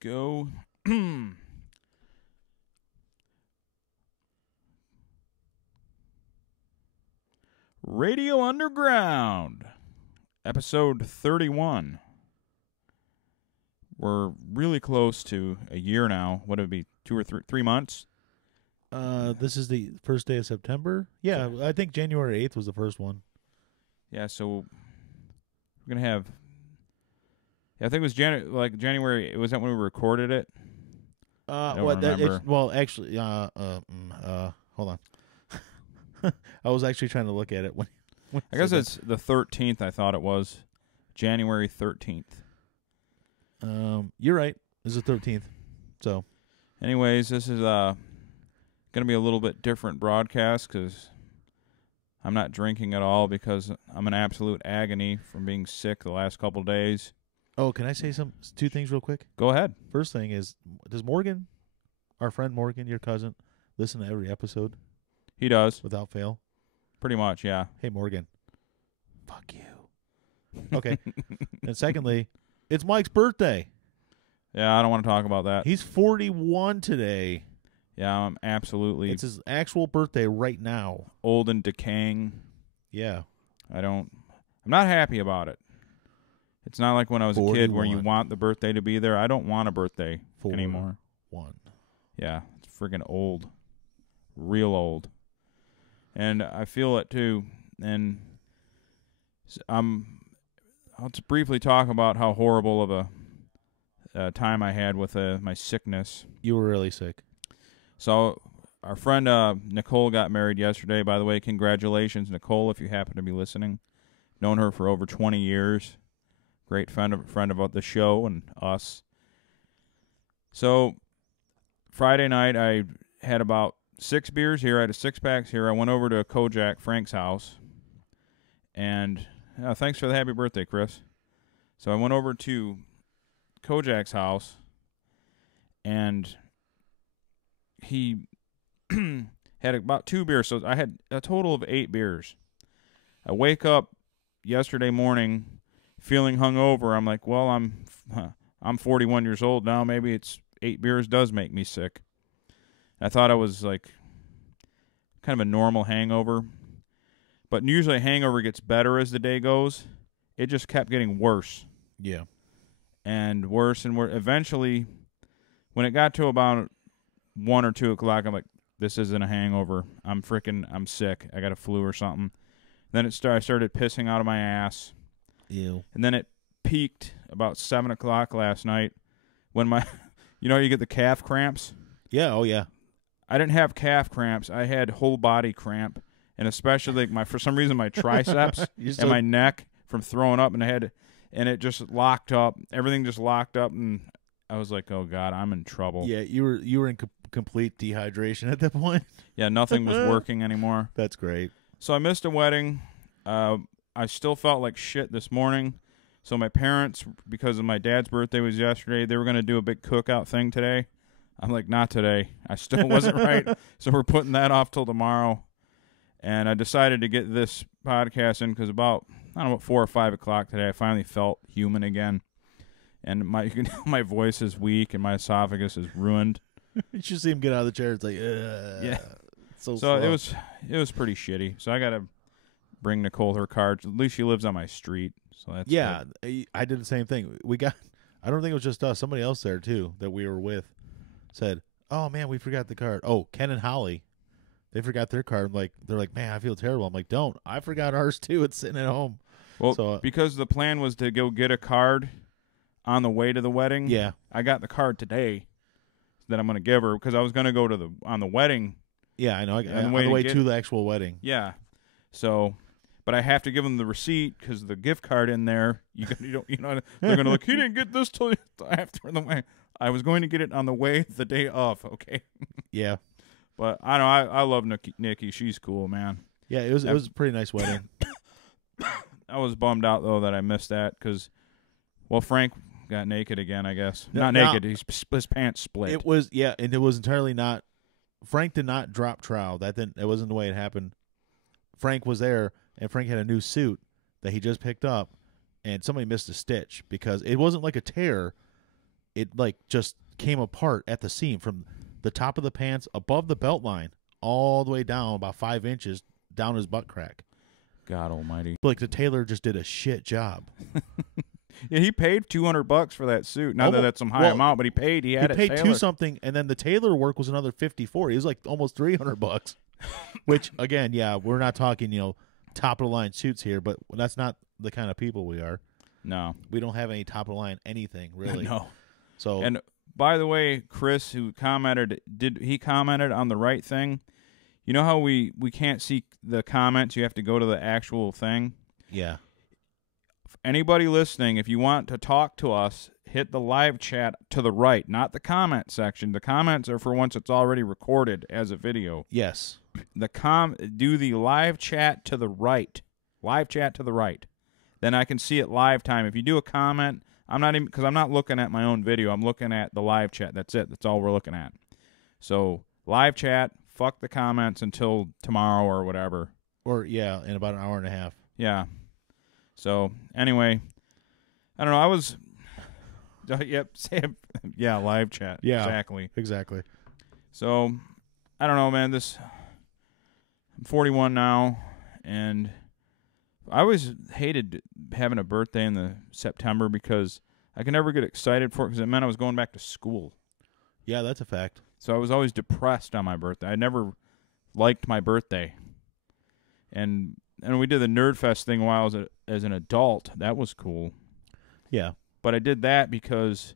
go. Radio Underground, episode 31. We're really close to a year now. What would it be, 2 or 3 months? This is the first day of September. Yeah, I think January 8th was the first one. Yeah, so we're going to have... Yeah, I think it was January. Was that when we recorded it? I don't remember. Actually, hold on. I was actually trying to look at it when I guess it's the 13th. I thought it was January 13th. You're right. It's the 13th. So, anyways, this is going to be a little bit different broadcast because I'm not drinking at all because I'm in absolute agony from being sick the last couple days. Oh, can I say two things real quick? Go ahead. First thing is, does Morgan, our friend Morgan, your cousin, listen to every episode? He does. Without fail? Pretty much, yeah. Hey, Morgan. Fuck you. Okay. And secondly, it's Mike's birthday. Yeah, I don't want to talk about that. He's 41 today. Yeah, I'm absolutely... It's his actual birthday right now. Old and decaying. Yeah. I'm not happy about it. It's not like when I was 41. A kid where you want the birthday to be there. I don't want a birthday anymore. 41. Yeah, it's friggin' old. Real old. And I feel it too. And I'll just briefly talk about how horrible of a time I had with my sickness. You were really sick. So our friend Nicole got married yesterday. By the way, congratulations, Nicole, if you happen to be listening. Known her for over 20 years. Great friend of the show and us. So Friday night I had about 6 beers here. I had a 6-pack here. I went over to Kojak, Frank's house. And thanks for the happy birthday, Chris. So I went over to Kojak's house, and he had about 2 beers. So I had a total of 8 beers. I wake up yesterday morning feeling hungover. I'm like, well, I'm 41 years old now. Maybe it's 8 beers does make me sick. I thought I was like kind of a normal hangover. But usually a hangover gets better as the day goes. It just kept getting worse. Yeah. And worse and worse. Eventually, when it got to about 1 or 2 o'clock, I'm like, this isn't a hangover. I'm sick. I got a flu or something. Then I started pissing out of my ass. Ew. And then it peaked about 7 o'clock last night when you get the calf cramps? Yeah, oh yeah. I didn't have calf cramps. I had whole body cramp, and especially for some reason my triceps and my neck from throwing up, and it just locked up. Everything just locked up, and I was like, "Oh God, I'm in trouble." Yeah, you were in complete dehydration at that point. Yeah, nothing was working anymore. That's great. So I missed a wedding. I still felt like shit this morning. So my parents, because of my dad's birthday was yesterday, they were going to do a big cookout thing today. I'm like, not today. I still wasn't right. So we're putting that off till tomorrow. And I decided to get this podcast in because about 4 or 5 o'clock today, I finally felt human again. And my voice is weak and my esophagus is ruined. You should see him get out of the chair. It's like, yeah. So it was pretty shitty. So I got to bring Nicole her card. At least she lives on my street. So that's good. I did the same thing. I don't think it was just us. Somebody else there too that we were with said, "Oh man, we forgot the card." Oh, Ken and Holly, they forgot their card. They're like, "Man, I feel terrible." I'm like, "Don't! I forgot ours too. It's sitting at home." Well, because the plan was to go get a card on the way to the wedding. Yeah, I got the card today that I'm going to give her because I was going to go on the wedding. Yeah, I know. On the way to the actual wedding. Yeah, so. But I have to give them the receipt because the gift card in there, they're going to look, he didn't get this till after the way. I was going to get it on the way the day of, okay? Yeah. But I know, I love Nikki. She's cool, man. Yeah, it was a pretty nice wedding. I was bummed out, though, that I missed that because, Frank got naked again, I guess. Not naked. His pants split. It was, yeah, and it was entirely not, Frank did not drop trowel. That wasn't the way it happened. Frank was there. And Frank had a new suit that he just picked up, and somebody missed a stitch because it wasn't like a tear. it like just came apart at the seam from the top of the pants above the belt line all the way down about 5 inches down his butt crack. God almighty. Like the tailor just did a shit job. Yeah, he paid $200 for that suit. Not that that's some high amount, but he paid. He had paid it two something, and then the tailor work was another $54. He was like almost $300. Which again, yeah, we're not talking top of the line suits here, but that's not the kind of people we are. No, we don't have any top of the line anything really. No. So and by the way, Chris, who commented, he commented on the right thing? You know how we can't see the comments? You have to go to the actual thing. Yeah. Anybody listening, if you want to talk to us, hit the live chat to the right, not the comment section. The comments are for once it's already recorded as a video. Yes. Do the live chat to the right. Live chat to the right. Then I can see it live time. If you do a comment, I'm not looking at my own video. I'm looking at the live chat. That's it. That's all we're looking at. So live chat, fuck the comments until tomorrow or whatever. Or yeah, in about an hour and a half. Yeah. So anyway, I don't know. I was, yep, yeah, live chat. Yeah, exactly. So I don't know, man. I'm 41 now, and I always hated having a birthday in the September because I could never get excited for it because it meant I was going back to school. Yeah, that's a fact. So I was always depressed on my birthday. I never liked my birthday, and we did the Nerd Fest thing while I was as an adult. That was cool. Yeah. But I did that because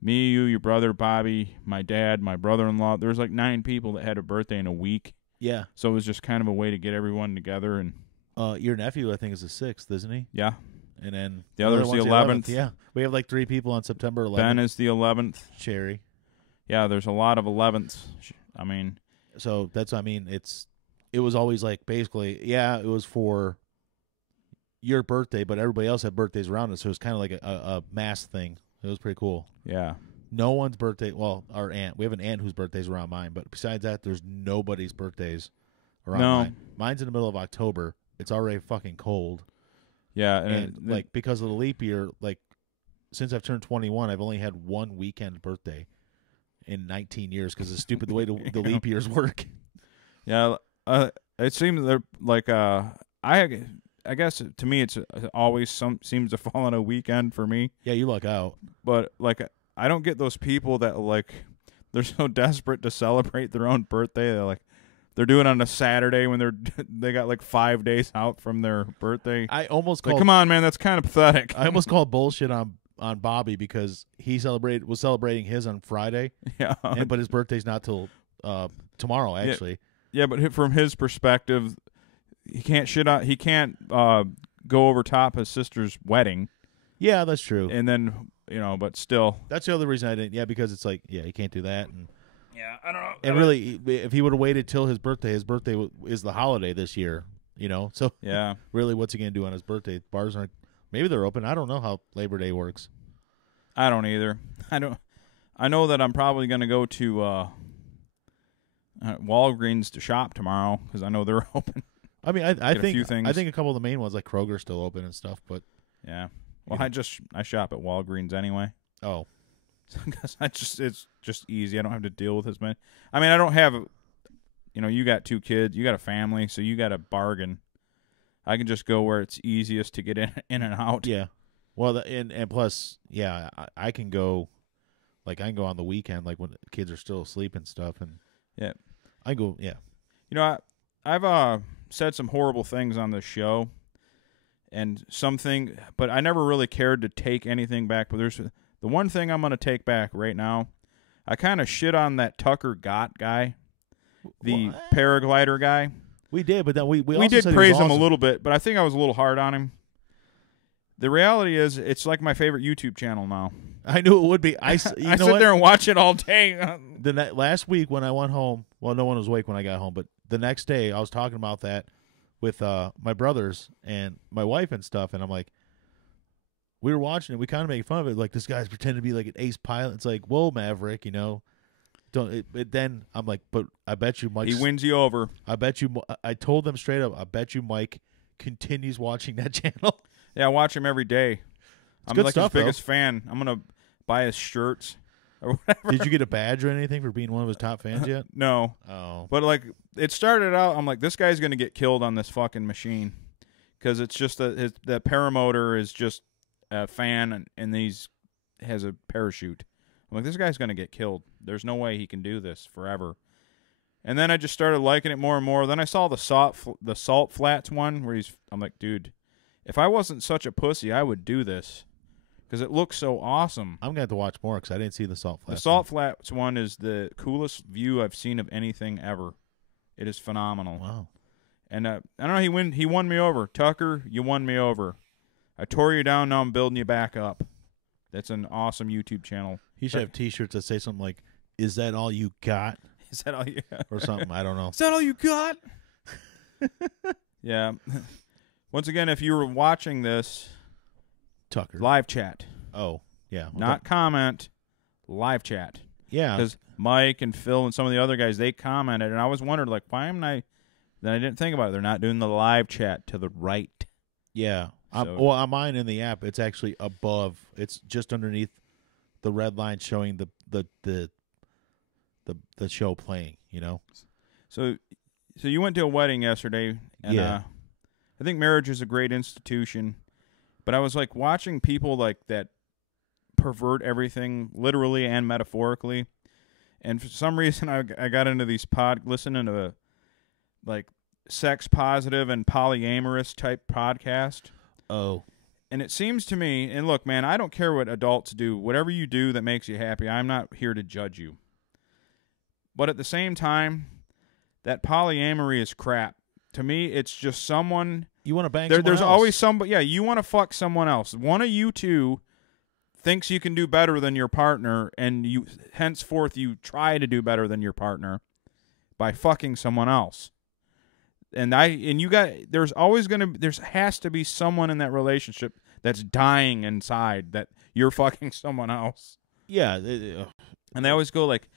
me, you, your brother, Bobby, my dad, my brother-in-law, there was like 9 people that had a birthday in a week. Yeah. So it was just kind of a way to get everyone together. And your nephew, I think, is the 6th, isn't he? Yeah. And then the other's the 11th. Yeah. We have like 3 people on September 11th. Ben is the 11th. Sherry. Yeah, there's a lot of 11ths. I mean. So that's, it was always like basically, yeah, it was for your birthday, but everybody else had birthdays around us, so it was kind of like a mass thing. It was pretty cool. Yeah. No one's birthday. Well, our aunt. We have an aunt whose birthday's around mine, but besides that, there's nobody's birthdays around mine. Mine's in the middle of October. It's already fucking cold. Yeah, and like because of the leap year, like since I've turned 21, I've only had one weekend birthday in 19 years because it's stupid the way the leap years work. Yeah. It seems they're like I guess to me it's always seems to fall on a weekend for me. Yeah, you luck out. But like I don't get those people that like they're so desperate to celebrate their own birthday. They're doing it on a Saturday when they got like 5 days out from their birthday. I almost called, come on, man, that's kind of pathetic. I almost called bullshit on Bobby because he was celebrating his on Friday. Yeah, but his birthday's not till tomorrow actually. Yeah, but from his perspective, he can't He can't go over top his sister's wedding. Yeah, that's true. And then but still, that's the other reason I didn't. Yeah, because it's like, yeah, he can't do that. And yeah, I don't know. And really, if he would have waited till his birthday is the holiday this year. So yeah, really, what's he gonna do on his birthday? Bars aren't. Maybe they're open. I don't know how Labor Day works. I don't either. I know that I'm probably gonna go to Walgreens to shop tomorrow because I know they're open. I mean, I think a couple of the main ones like Kroger are still open and stuff, but yeah. Well, I shop at Walgreens anyway. Oh, because it's just easy. I don't have to deal with as many. I mean, I don't have. You got 2 kids, you got a family, so you got a bargain. I can just go where it's easiest to get in and out. Yeah. Well, and plus, yeah, I can go. Like I can go on the weekend, like when the kids are still asleep and stuff, and yeah. I go, yeah. I've said some horrible things on this show, and but I never really cared to take anything back. But there's the one thing I'm going to take back right now. I kind of shit on that Tucker Gott guy, the paraglider guy. We did, but then we did praise him a little bit, but I think I was a little hard on him. The reality is, it's like my favorite YouTube channel now. I knew it would be. I sit there and watch it all day. Last week when I went home, well, no one was awake when I got home, but the next day I was talking about that with my brothers and my wife and stuff, and I'm like, we were watching it. We kind of make fun of it, like this guy's pretending to be like an ace pilot. It's like, whoa, Maverick, don't. Then I'm like, but I bet you Mike. He wins you over. I bet you. I told them straight up. I bet you Mike continues watching that channel. Yeah, I watch him every day. I'm like his biggest fan. I'm gonna buy his shirts or whatever. Did you get a badge or anything for being one of his top fans yet? No. Oh. But, like, it started out, I'm like, this guy's going to get killed on this fucking machine. Because it's just the paramotor is just a fan, and he's has a parachute. I'm like, this guy's going to get killed. There's no way he can do this forever. And then I just started liking it more and more. Then I saw the salt flats one where I'm like, dude, if I wasn't such a pussy, I would do this because it looks so awesome. I'm gonna have to watch more because I didn't see the salt flats. The salt flats one is the coolest view I've seen of anything ever. It is phenomenal. Wow. And I don't know, he won me over. Tucker, you won me over. I tore you down, now I'm building you back up. That's an awesome YouTube channel. He should have T-shirts that say something like, "Is that all you got?" Is that all you got? Or something. I don't know. Is that all you got? Yeah. Once again, if you were watching this, Tucker. live chat. Oh, yeah. Not comment, live chat. Yeah. Because Mike and Phil and some of the other guys, they commented, and I was wondering, like, why am I... Then I didn't think about it. They're not doing the live chat to the right. Yeah. So- Well, on mine in the app, it's actually above. It's just underneath the red line showing the show playing, you know? So you went to a wedding yesterday, and Yeah. I think marriage is a great institution, but I was like watching people like that pervert everything literally and metaphorically, and for some reason I got into these listening to a like sex positive and polyamorous type podcast. Oh. And it seems to me, and look, man, I don't care what adults do. Whatever you do that makes you happy, I'm not here to judge you. But at the same time, that polyamory is crap. To me, it's just someone... You want to bang There's someone else. always somebody... Yeah, you want to fuck someone else. One of you two thinks you can do better than your partner, and you henceforth you try to do better than your partner by fucking someone else. And there's always has to be someone in that relationship that's dying inside that you're fucking someone else. Yeah. And they always go like,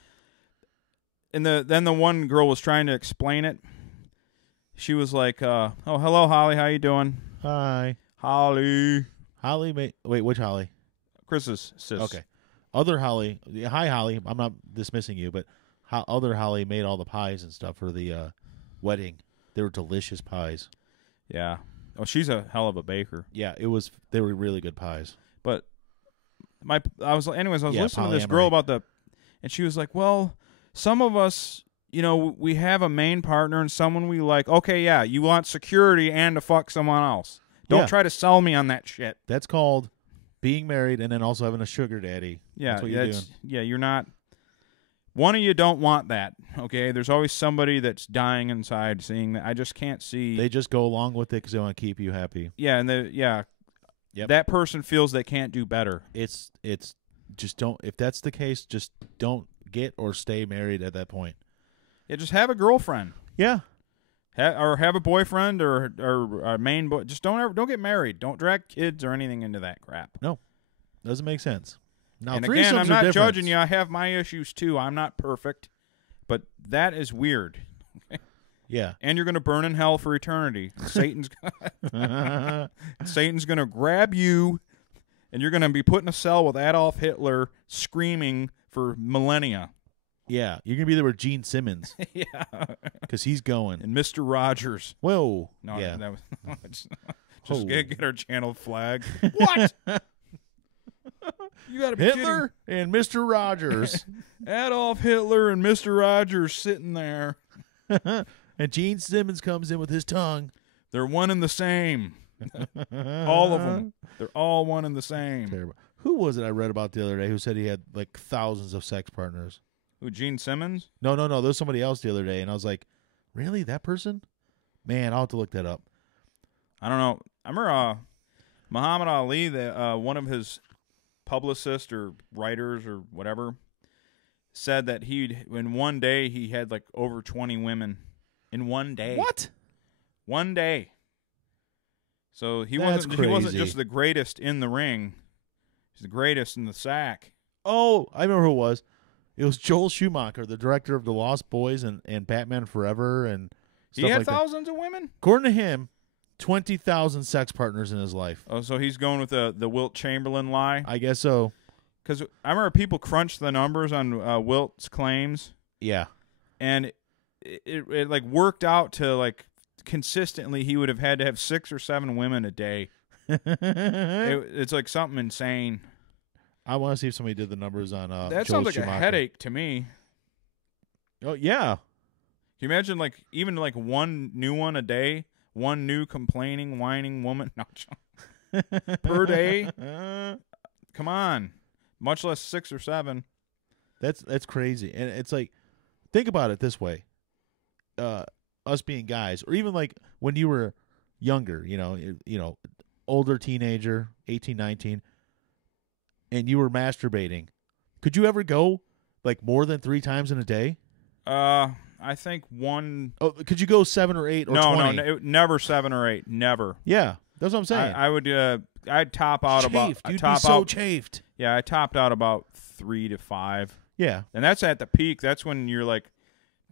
and then the one girl was trying to explain it. She was like, "Oh, hello, Holly. How you doing?" Hi. Holly. Holly wait, which Holly? Chris's sis. Okay. Other Holly. Hi, Holly. I'm not dismissing you, but other Holly made all the pies and stuff for the wedding. They were delicious pies. Yeah. Oh, she's a hell of a baker. Yeah, they were really good pies. But I was listening to this polyamory. girl about and she was like, well, some of us, we have a main partner and someone we like. Okay, yeah, you want security and to fuck someone else. Don't Yeah. try to sell me on that shit. That's called being married and then also having a sugar daddy. Yeah, That's what you're doing. you're not. One of you don't want that. Okay, there's always somebody that's dying inside seeing that. I just can't see. They just go along with it because they want to keep you happy. Yeah, and Yep. that person feels they can't do better. It's just don't. If that's the case, just don't get or stay married at that point. Yeah, just have a girlfriend. Yeah. Or have a boyfriend or a main boy. Just don't get married. Don't drag kids or anything into that crap. Doesn't make sense. Now, And again, I'm threesomes are not different. judging you. I have my issues too. I'm not perfect, but that is weird. Yeah. And you're going to burn in hell for eternity. Satan's going to grab you, and you're going to be put in a cell with Adolf Hitler screaming for millennia. Yeah. You're going to be there with Gene Simmons Yeah. because he's going. And Mr. Rogers. Whoa. No, yeah. that was just Oh. get our channel flag. What? You got to be Hitler and Mr. Rogers. kidding. Adolf Hitler and Mr. Rogers sitting there. And Gene Simmons comes in with his tongue. They're one and the same. All of them. They're all one and the same. Terrible. Who was it I read about the other day who said he had like thousands of sex partners? Who, Gene Simmons? No. There was somebody else the other day, and I was like, really? That person? Man, I'll have to look that up. I don't know. I remember Muhammad Ali, one of his publicists or writers or whatever, said that in one day he had like over 20 women in one day. What? One day. So he That's wasn't crazy. just the greatest in the ring. He's the greatest in the sack. Oh, I remember who it was. It was Joel Schumacher, the director of The Lost Boys and Batman Forever and He stuff had like that. thousands of women? According to him, 20,000 sex partners in his life. Oh, so he's going with the Wilt Chamberlain lie? I guess so. Because I remember people crunched the numbers on Wilt's claims, Yeah. and it like worked out to like consistently he would have had to have 6 or 7 women a day. It's like something insane. I want to see if somebody did the numbers on That Joel sounds like Schumacher. a headache to me. Oh yeah. Can you imagine like even like one new one a day, one new complaining, whining woman per day? Come on, much less 6 or 7. That's crazy, and it's like, think about it this way: us being guys, or even like when you were younger, older teenager, 18, 19, and you were masturbating. Could you ever go like more than 3 times in a day? I think one. Oh, could you go 7 or 8 or 20? No, never 7 or 8, never. Yeah, that's what I'm saying. I would. I'd top out Chafed. about. You'd top be so out. chafed. Yeah, I topped out about 3 to 5, Yeah, and that's at the peak. That's when you're like,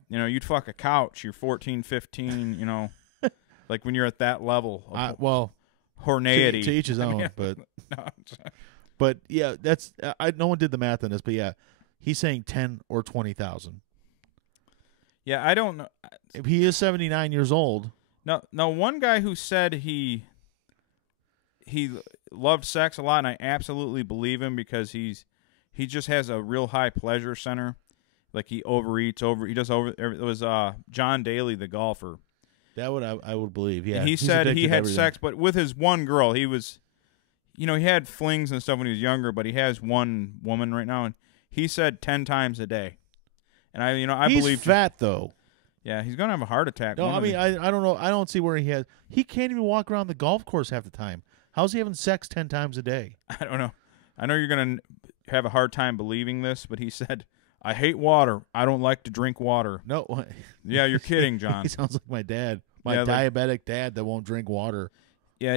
you'd fuck a couch. You're 14, 15. Like when you're at that level of well, hornady. to each his own, but yeah, that's no one did the math on this, but yeah, he's saying 10 or 20,000. Yeah, I don't know. If he is 79 years old, No, one guy who said he loved sex a lot, and I absolutely believe him because he just has a real high pleasure center. Like he overeats, he does it was John Daly, the golfer. that would I would believe. Yeah, And he said he had sex, but with his one girl, he was, he had flings and stuff when he was younger, but he has one woman right now, and he said 10 times a day. And I he's believe fat though. Yeah, he's gonna have a heart attack. No, I mean I don't know. I don't see where he can't even walk around the golf course half the time. How's he having sex 10 times a day? I don't know. I know you're gonna have a hard time believing this, but he said, "I hate water. I don't like to drink water." No, Yeah, you're kidding, John. he sounds like my dad, Yeah, diabetic dad that won't drink water. Yeah,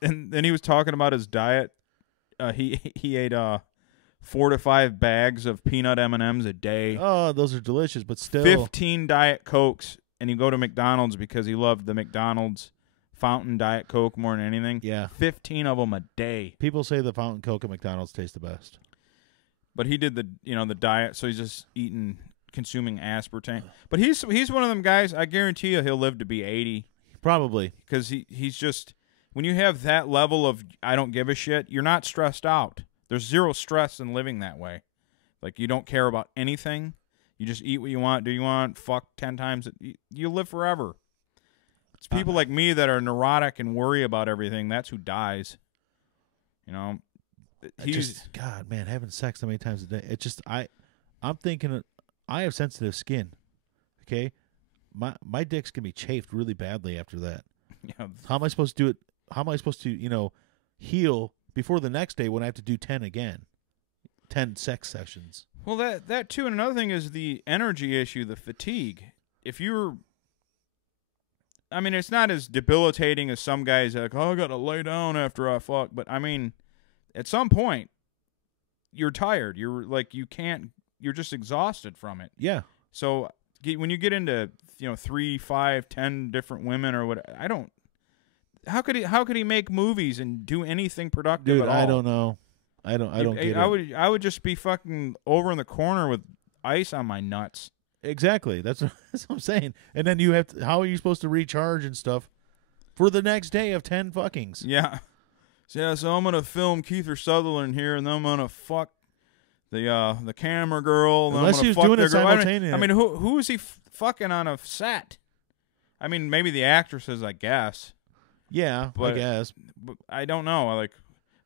and then he was talking about his diet. He ate 4 to 5 bags of peanut M&Ms a day. Oh, those are delicious, but still 15 Diet Cokes, and he'd go to McDonald's because he loved the McDonald's fountain Diet Coke more than anything. Yeah. 15 of them a day. People say the fountain Coke at McDonald's tastes the best. But he did the the diet, so he's just consuming aspartame. But he's one of them guys. I guarantee you he'll live to be 80 Probably. because he's just, when you have that level of I don't give a shit, you're not stressed out. There's zero stress in living that way. Like you don't care about anything. You just eat what you want, do you want, fuck 10 times. You live forever. It's people like me that are neurotic and worry about everything. That's who dies. God, man, having sex that many times a day. It just I'm thinking I have sensitive skin. Okay? My dick's gonna be chafed really badly after that. Yeah. How am I supposed to do it? How am I supposed to, heal before the next day when I have to do 10 again? 10 sex sessions. Well, that too, and another thing is the energy issue, the fatigue. If you're, I mean, it's not as debilitating as some guys like, I gotta lay down after I fuck. But I mean, at some point, you're tired. You're like, you're just exhausted from it. Yeah. So when you get into 3, 5, 10 different women or what, how could he make movies and do anything productive Dude, at all? I don't know. I don't get it. I would just be fucking over in the corner with ice on my nuts. Exactly. That's what I'm saying. And then how are you supposed to recharge and stuff for the next day of 10 fuckings? Yeah. So I'm gonna film Kiefer Sutherland here, and then I'm gonna fuck the camera girl. And Unless I'm he gonna was doing fuck it the girl. simultaneously. I mean, who is he fucking on a set? I mean, maybe the actresses, I guess. Yeah, But- I guess. But I don't know. Like,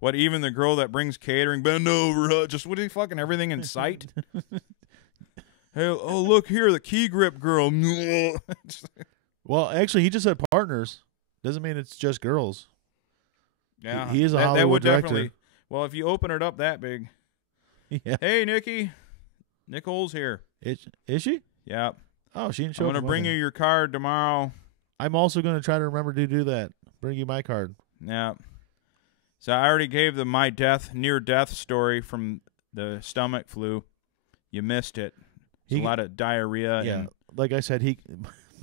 what? Even the girl that brings catering, bend over, just what? Is he fucking everything in sight? Hey, oh look here, the key grip girl. Well, actually, he just said partners. Doesn't mean it's just girls. Yeah, He is a that Hollywood would director. definitely. Well, if you open it up that big, Yeah. hey Nikki, Nicole's here. Is she? Yeah, Oh, she didn't show I'm up. gonna for bring one you thing. your card tomorrow. I'm also going to try to remember to do that. Bring you my card. Yeah. So I already gave them my near death story from the stomach flu. You missed it. It's a lot of diarrhea. Yeah, like I said,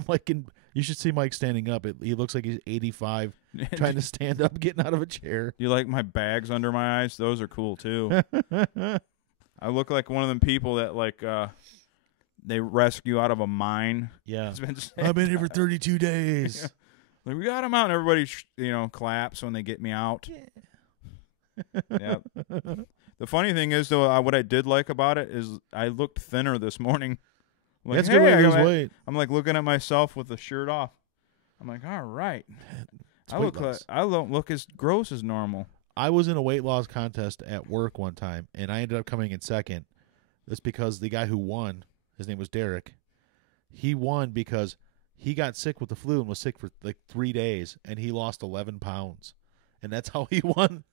Mike, you should see Mike standing up. He looks like he's 85. trying to stand up, getting out of a chair. You like my bags under my eyes? Those are cool too. I look like one of them people that like they rescue out of a mine. Yeah. It's been I've been here for 32 days. Yeah. Like, we got him out, and everybody, claps when they get me out. Yeah. The funny thing is, though, what I did like about it is I looked thinner this morning. Like, That's a good way to lose weight. I'm like looking at myself with the shirt off. I'm like, all right. I don't look as gross as normal. I was in a weight loss contest at work one time, and I ended up coming in second. That's because the guy who won, his name was Derek, he won because he got sick with the flu and was sick for like 3 days, and he lost 11 pounds. And that's how he won.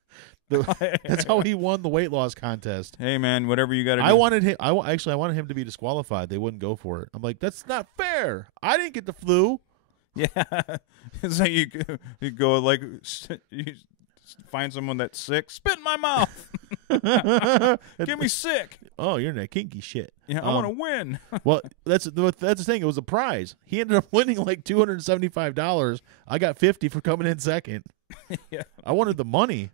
That's how he won the weight loss contest. Hey, man, whatever you got to do. I wanted him. I wanted him to be disqualified. They wouldn't go for it. I'm like, that's not fair. I didn't get the flu. Yeah, it's like you go like you find someone that's sick, spit in my mouth. Get me sick. Oh, you're in that kinky shit. Yeah, I want to win. Well, that's the thing. It was a prize. He ended up winning like $275. I got $50 for coming in second. Yeah, I wanted the money.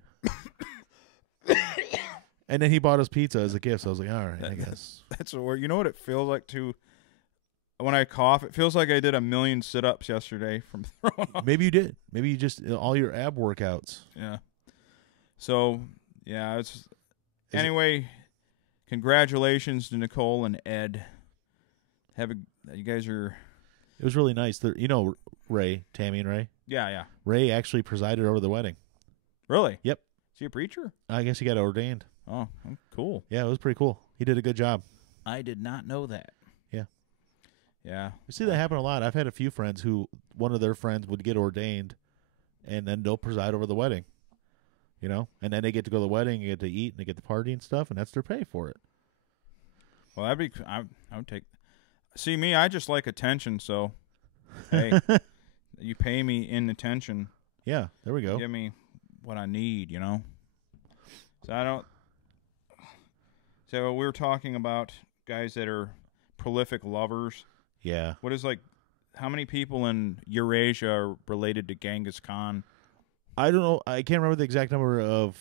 And then he bought us pizza as a gift. So I was like, all right, I guess. That's what. You know what it feels like to. When I cough, it feels like I did 1,000,000 sit-ups yesterday from throwing up. Maybe you did. Maybe you just all your ab workouts. Yeah. So, yeah, anyway, congratulations to Nicole and Ed. You guys are. It was really nice. Ray, Tammy and Ray? Yeah. Ray actually presided over the wedding. Really? Yep. Is he a preacher? I guess he got ordained. Oh, cool. Yeah, it was pretty cool. He did a good job. I did not know that. Yeah. Yeah. You see that happen a lot. I've had a few friends who one of their friends would get ordained, and then they'll preside over the wedding. And then they get to go to the wedding, and get to eat, and they get the party and stuff, and that's their pay for it. Well, I would take. See me, I just like attention. So, hey, you pay me in attention. Yeah, there we go. Give me what I need, So I don't. So we were talking about guys that are prolific lovers. Yeah. What is how many people in Eurasia are related to Genghis Khan? I don't know. I can't remember the exact number of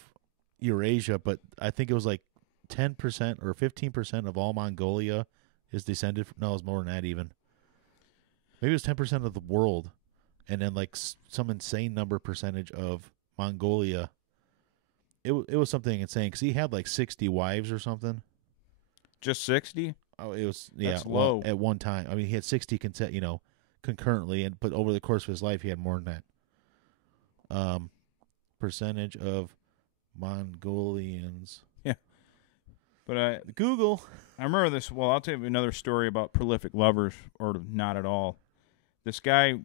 Eurasia, but I think it was like 10% or 15% of all Mongolia is descended from. No, it's more than that even. Maybe it was 10% of the world, and then like some insane number percentage of Mongolia. It was something insane because he had like 60 wives or something. Just 60? Oh, it was That's low. at one time. I mean, he had 60 concurrently, but over the course of his life, he had more than that. Percentage of Mongolians. Yeah, but Google. I remember this. Well, I'll tell you another story about prolific lovers, or not at all. This guy,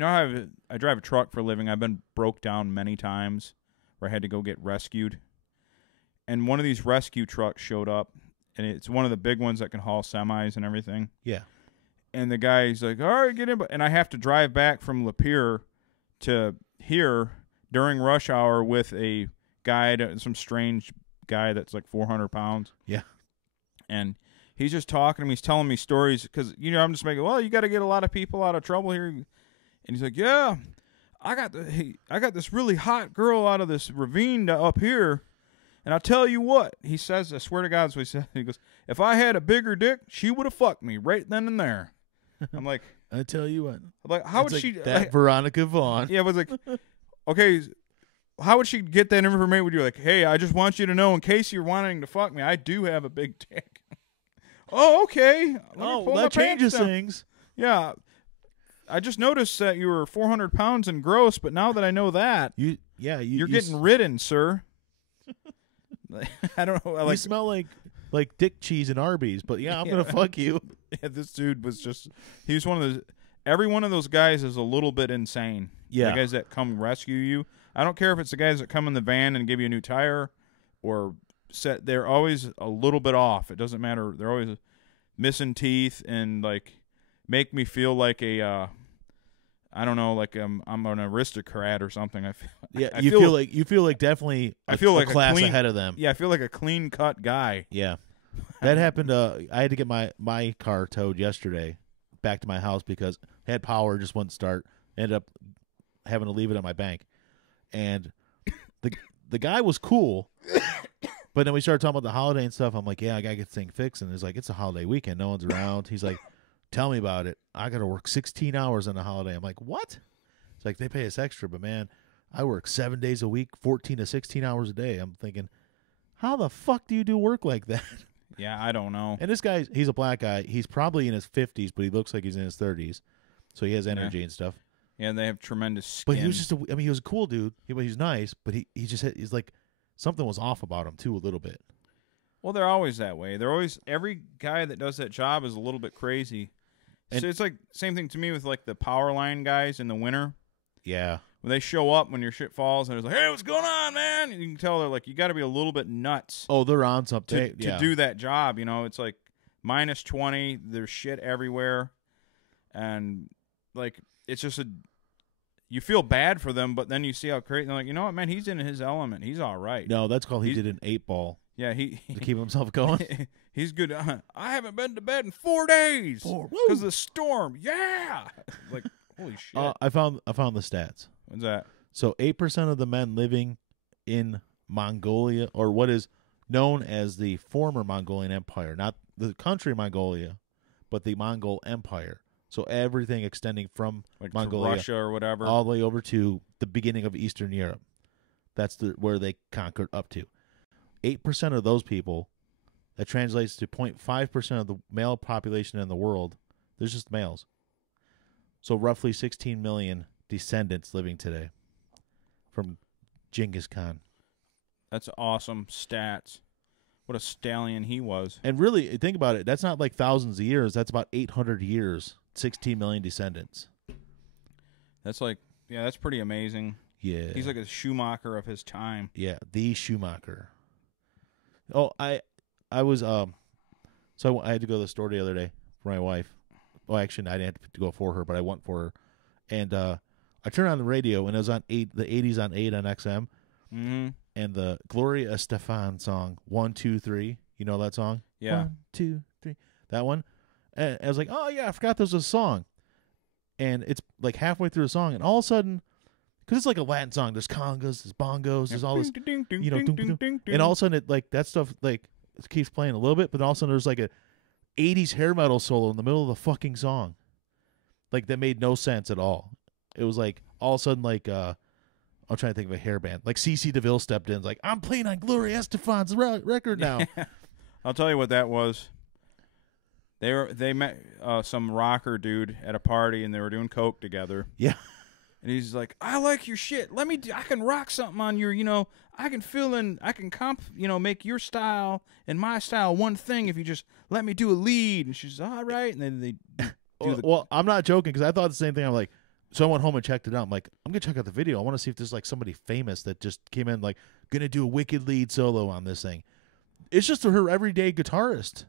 I drive a truck for a living. I've been broke down many times where I had to go get rescued. And one of these rescue trucks showed up, and it's one of the big ones that can haul semis and everything. Yeah. And the guy's like, all right, get in. And I have to drive back from Lapeer to here during rush hour with a guide, some strange guy that's like 400 pounds. Yeah. And he's just talking to me. He's telling me stories because, I'm just making, well, you got to get a lot of people out of trouble here. And he's like, yeah, I got this really hot girl out of this ravine up here. And I'll tell you what, he says, I swear to God, that's what he said. He goes, if I had a bigger dick, she would have fucked me right then and there. I'm like, I tell you what. Like, how would like she? That Veronica Vaughn. Yeah, I was like, okay, how would she get that information with you? Like, hey, I just want you to know, in case you're wanting to fuck me, I do have a big dick. Oh, okay. That changes things. Yeah. I just noticed that you were 400 pounds and gross, but now that I know that, you're getting ridden, sir. I don't know. You smell like dick cheese and Arby's, but yeah, I'm gonna fuck you. Yeah, this dude was he was one of those. Every one of those guys is a little bit insane. Yeah, the guys that come rescue you. I don't care if it's the guys that come in the van and give you a new tire, or they're always a little bit off. It doesn't matter. They're always missing teeth and like make me feel like a. I don't know, like I'm an aristocrat or something. You feel like definitely. I feel like a class clean, ahead of them. Yeah, I feel like a clean cut guy. Yeah, that happened. I had to get my car towed yesterday back to my house because I had power, just wouldn't start. Ended up having to leave it at my bank. And the guy was cool, but then we started talking about the holiday and stuff. I'm like, yeah, I gotta get this thing fixed. And he's like, it's a holiday weekend, no one's around. He's like, tell me about it. I gotta work 16 hours on a holiday. I'm like, what? It's like, they pay us extra, but man, I work 7 days a week, 14 to 16 hours a day. I'm thinking, how the fuck do you do work like that? Yeah, I don't know. And this guy, he's a black guy. He's probably in his 50s, but he looks like he's in his 30s. So he has energy and stuff. Yeah, they have tremendous skin. But he was just, he was a cool dude. He's nice, but he just he's like, something was off about him too a little bit. Well, they're always that way. They're always, every guy that does that job is a little bit crazy. And so it's like same thing to me with like the power line guys in the winter. Yeah. When they show up when your shit falls and it's like, hey, what's going on, man? And you can tell they're like, you got to be a little bit nuts. Oh, they're on something to do that job. You know, it's like minus 20. There's shit everywhere, and like it's just you feel bad for them, but then you see how crazy. And they're like, you know what, man? He's in his element. He's all right. No, that's called he did an 8-ball. Yeah, to keep himself going. He's good. I haven't been to bed in 4 days because of the storm. Yeah, like holy shit. I found the stats. What's that? So 8% of the men living in Mongolia, or what is known as the former Mongolian Empire, not the country Mongolia, but the Mongol Empire. So everything extending from like Mongolia, Russia or whatever, all the way over to the beginning of Eastern Europe. That's where they conquered up to. 8% of those people, that translates to 0.5% of the male population in the world. There's just males. So roughly 16 million descendants living today from Genghis Khan. That's awesome stats. What a stallion he was. And really, think about it. That's not like thousands of years. That's about 800 years. 16 million descendants. That's like, yeah, that's pretty amazing. Yeah. He's like a Schumacher of his time. Yeah, the Schumacher. Oh, I was so I had to go to the store the other day for my wife. Well, actually, I didn't have to go for her, but I went for her. And I turned on the radio, and it was on the 80s on 8 on XM. Mm-hmm. And the Gloria Estefan song, 1, 2, 3. You know that song? Yeah. 1, 2, 3. That one. And I was like, oh, yeah, I forgot there was a song. And it's like halfway through the song, and all of a sudden, because it's like a Latin song, there's congas, there's bongos, there's all this, you know, and all of a sudden, it like that stuff like it keeps playing a little bit, but all of a sudden there's like a 80s hair metal solo in the middle of the fucking song. Like, that made no sense at all. It was like, all of a sudden, like, I'm trying to think of a hair band. Like, CC DeVille stepped in. Like, I'm playing on Gloria Estefan's record now. I'll tell you what that was. They met some rocker dude at a party, and they were doing coke together. Yeah. And he's like, I like your shit. I can rock something on your, you know, I can make your style and my style one thing if you just let me do a lead. And she's all right. And then they well, I'm not joking, because I thought the same thing. I'm like, so I went home and checked it out. I'm like, I'm going to check out the video. I want to see if there's like somebody famous that just came in, like, going to do a wicked lead solo on this thing. It's just her everyday guitarist.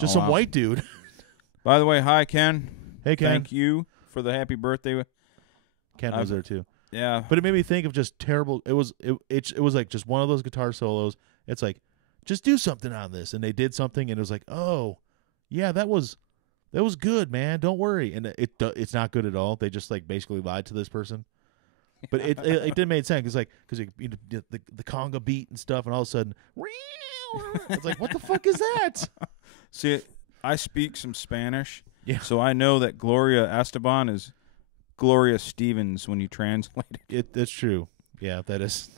Just some white dude. By the way, hi, Ken. Hey, Ken. Thank you for the happy birthday. Ken was there too. Yeah. But it made me think of just terrible. It was like just one of those guitar solos. It's like, just do something on this. And they did something, and it was like, oh, yeah, that was good, man. Don't worry. And it's not good at all. They just like basically lied to this person. But it didn't make sense. It's like, because you know, the conga beat and stuff, and all of a sudden, it's like, what the fuck is that? See, I speak some Spanish, yeah. So I know that Gloria Esteban is Gloria Stevens when you translate it. That's true. Yeah, that is.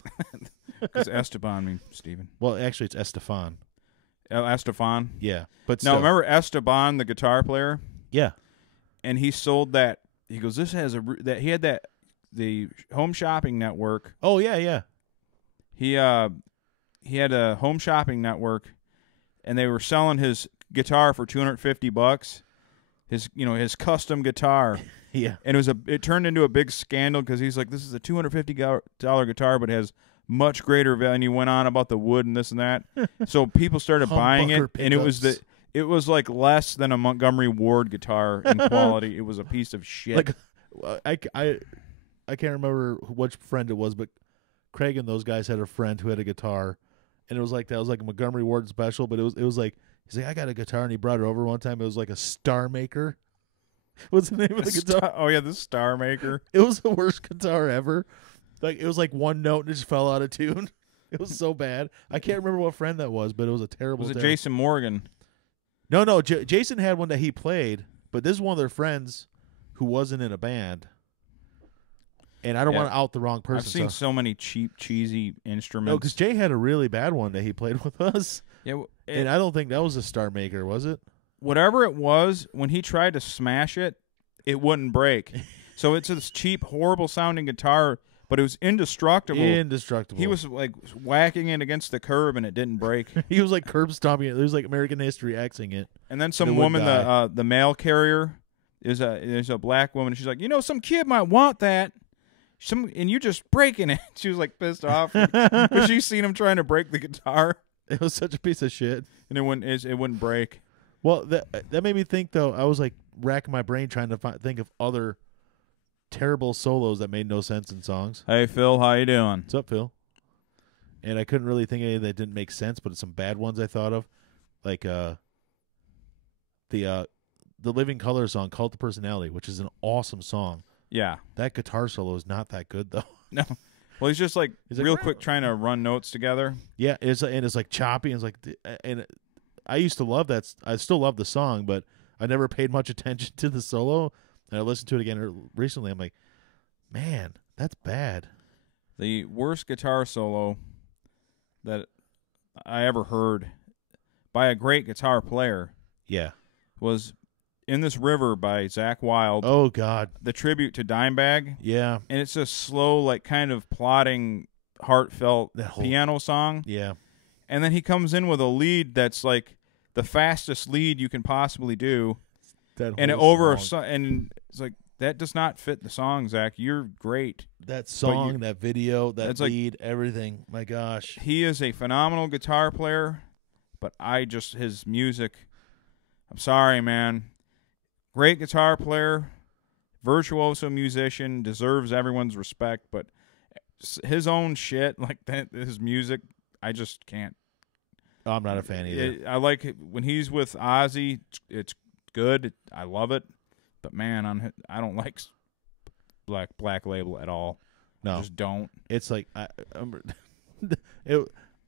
Because Esteban means Steven. Well, actually, it's Estefan. Oh, Estefan? Yeah. But now, still. remember Esteban, the guitar player? Yeah. And he sold that. He goes, this has he had the Home Shopping Network. Oh, yeah, yeah. He had a Home Shopping Network, and they were selling his guitar for $250. His custom guitar. Yeah. And it turned into a big scandal because he's like, this is a $250 guitar, but has much greater value. And he went on about the wood and this and that. So people started buying it, and it was like less than a Montgomery Ward guitar in quality. It was a piece of shit. Like I can't remember which friend it was, but Craig and those guys had a friend who had a guitar, and it was like that was like a Montgomery Ward special, but it was like he's like, I got a guitar, and he brought it over one time. It was like a Star Maker. What's the name of the guitar? Oh yeah, the Star Maker. It was the worst guitar ever. Like it was like one note and it just fell out of tune. It was so bad. I can't remember what friend that was, but it was a terrible. Was it terrible... Jason Morgan? No. Jason had one that he played, but this is one of their friends who wasn't in a band. And I don't want to out the wrong person. I've seen so many cheap, cheesy instruments. No, because Jay had a really bad one that he played with us. Yeah, And I don't think that was a Star Maker, was it? Whatever it was, when he tried to smash it, it wouldn't break. So it's this cheap, horrible sounding guitar, but it was indestructible. Indestructible. He was like whacking it against the curb, and it didn't break. He was like curb stomping it. It was like American History Xing it. And then some woman, the mail carrier, is a black woman. She's like, some kid might want that. And you just breaking it. She was like pissed off because she's seen him trying to break the guitar. It was such a piece of shit, and it wouldn't break. Well, that made me think though. I was like racking my brain trying to think of other terrible solos that made no sense in songs. Hey Phil, how you doing? What's up, Phil? And I couldn't really think of any that didn't make sense, but some bad ones I thought of, like the Living Colour song, "Cult of Personality," which is an awesome song. Yeah, that guitar solo is not that good though. No, well, he's just like real quick trying to run notes together. Yeah, it's like choppy. And it's like, and I used to love that. I still love the song, but I never paid much attention to the solo. And I listened to it again recently. I'm like, man, that's bad. The worst guitar solo that I ever heard by a great guitar player, was "In This River" by Zakk Wylde. Oh God, the tribute to Dimebag. Yeah, and it's a slow, like kind of plodding, heartfelt piano song. Yeah, and then he comes in with a lead that's like the fastest lead you can possibly do. And and it's like, that does not fit the song, Zach. You're great. That song, that video, that lead, everything. My gosh. He is a phenomenal guitar player, but his music, I'm sorry, man. Great guitar player, virtuoso musician, deserves everyone's respect, but his own shit, like that, his music, I just can't. I'm not a fan either. I like it when he's with Ozzy. It's good. I love it. But man, I don't like Black Label at all. No, I just don't. It's like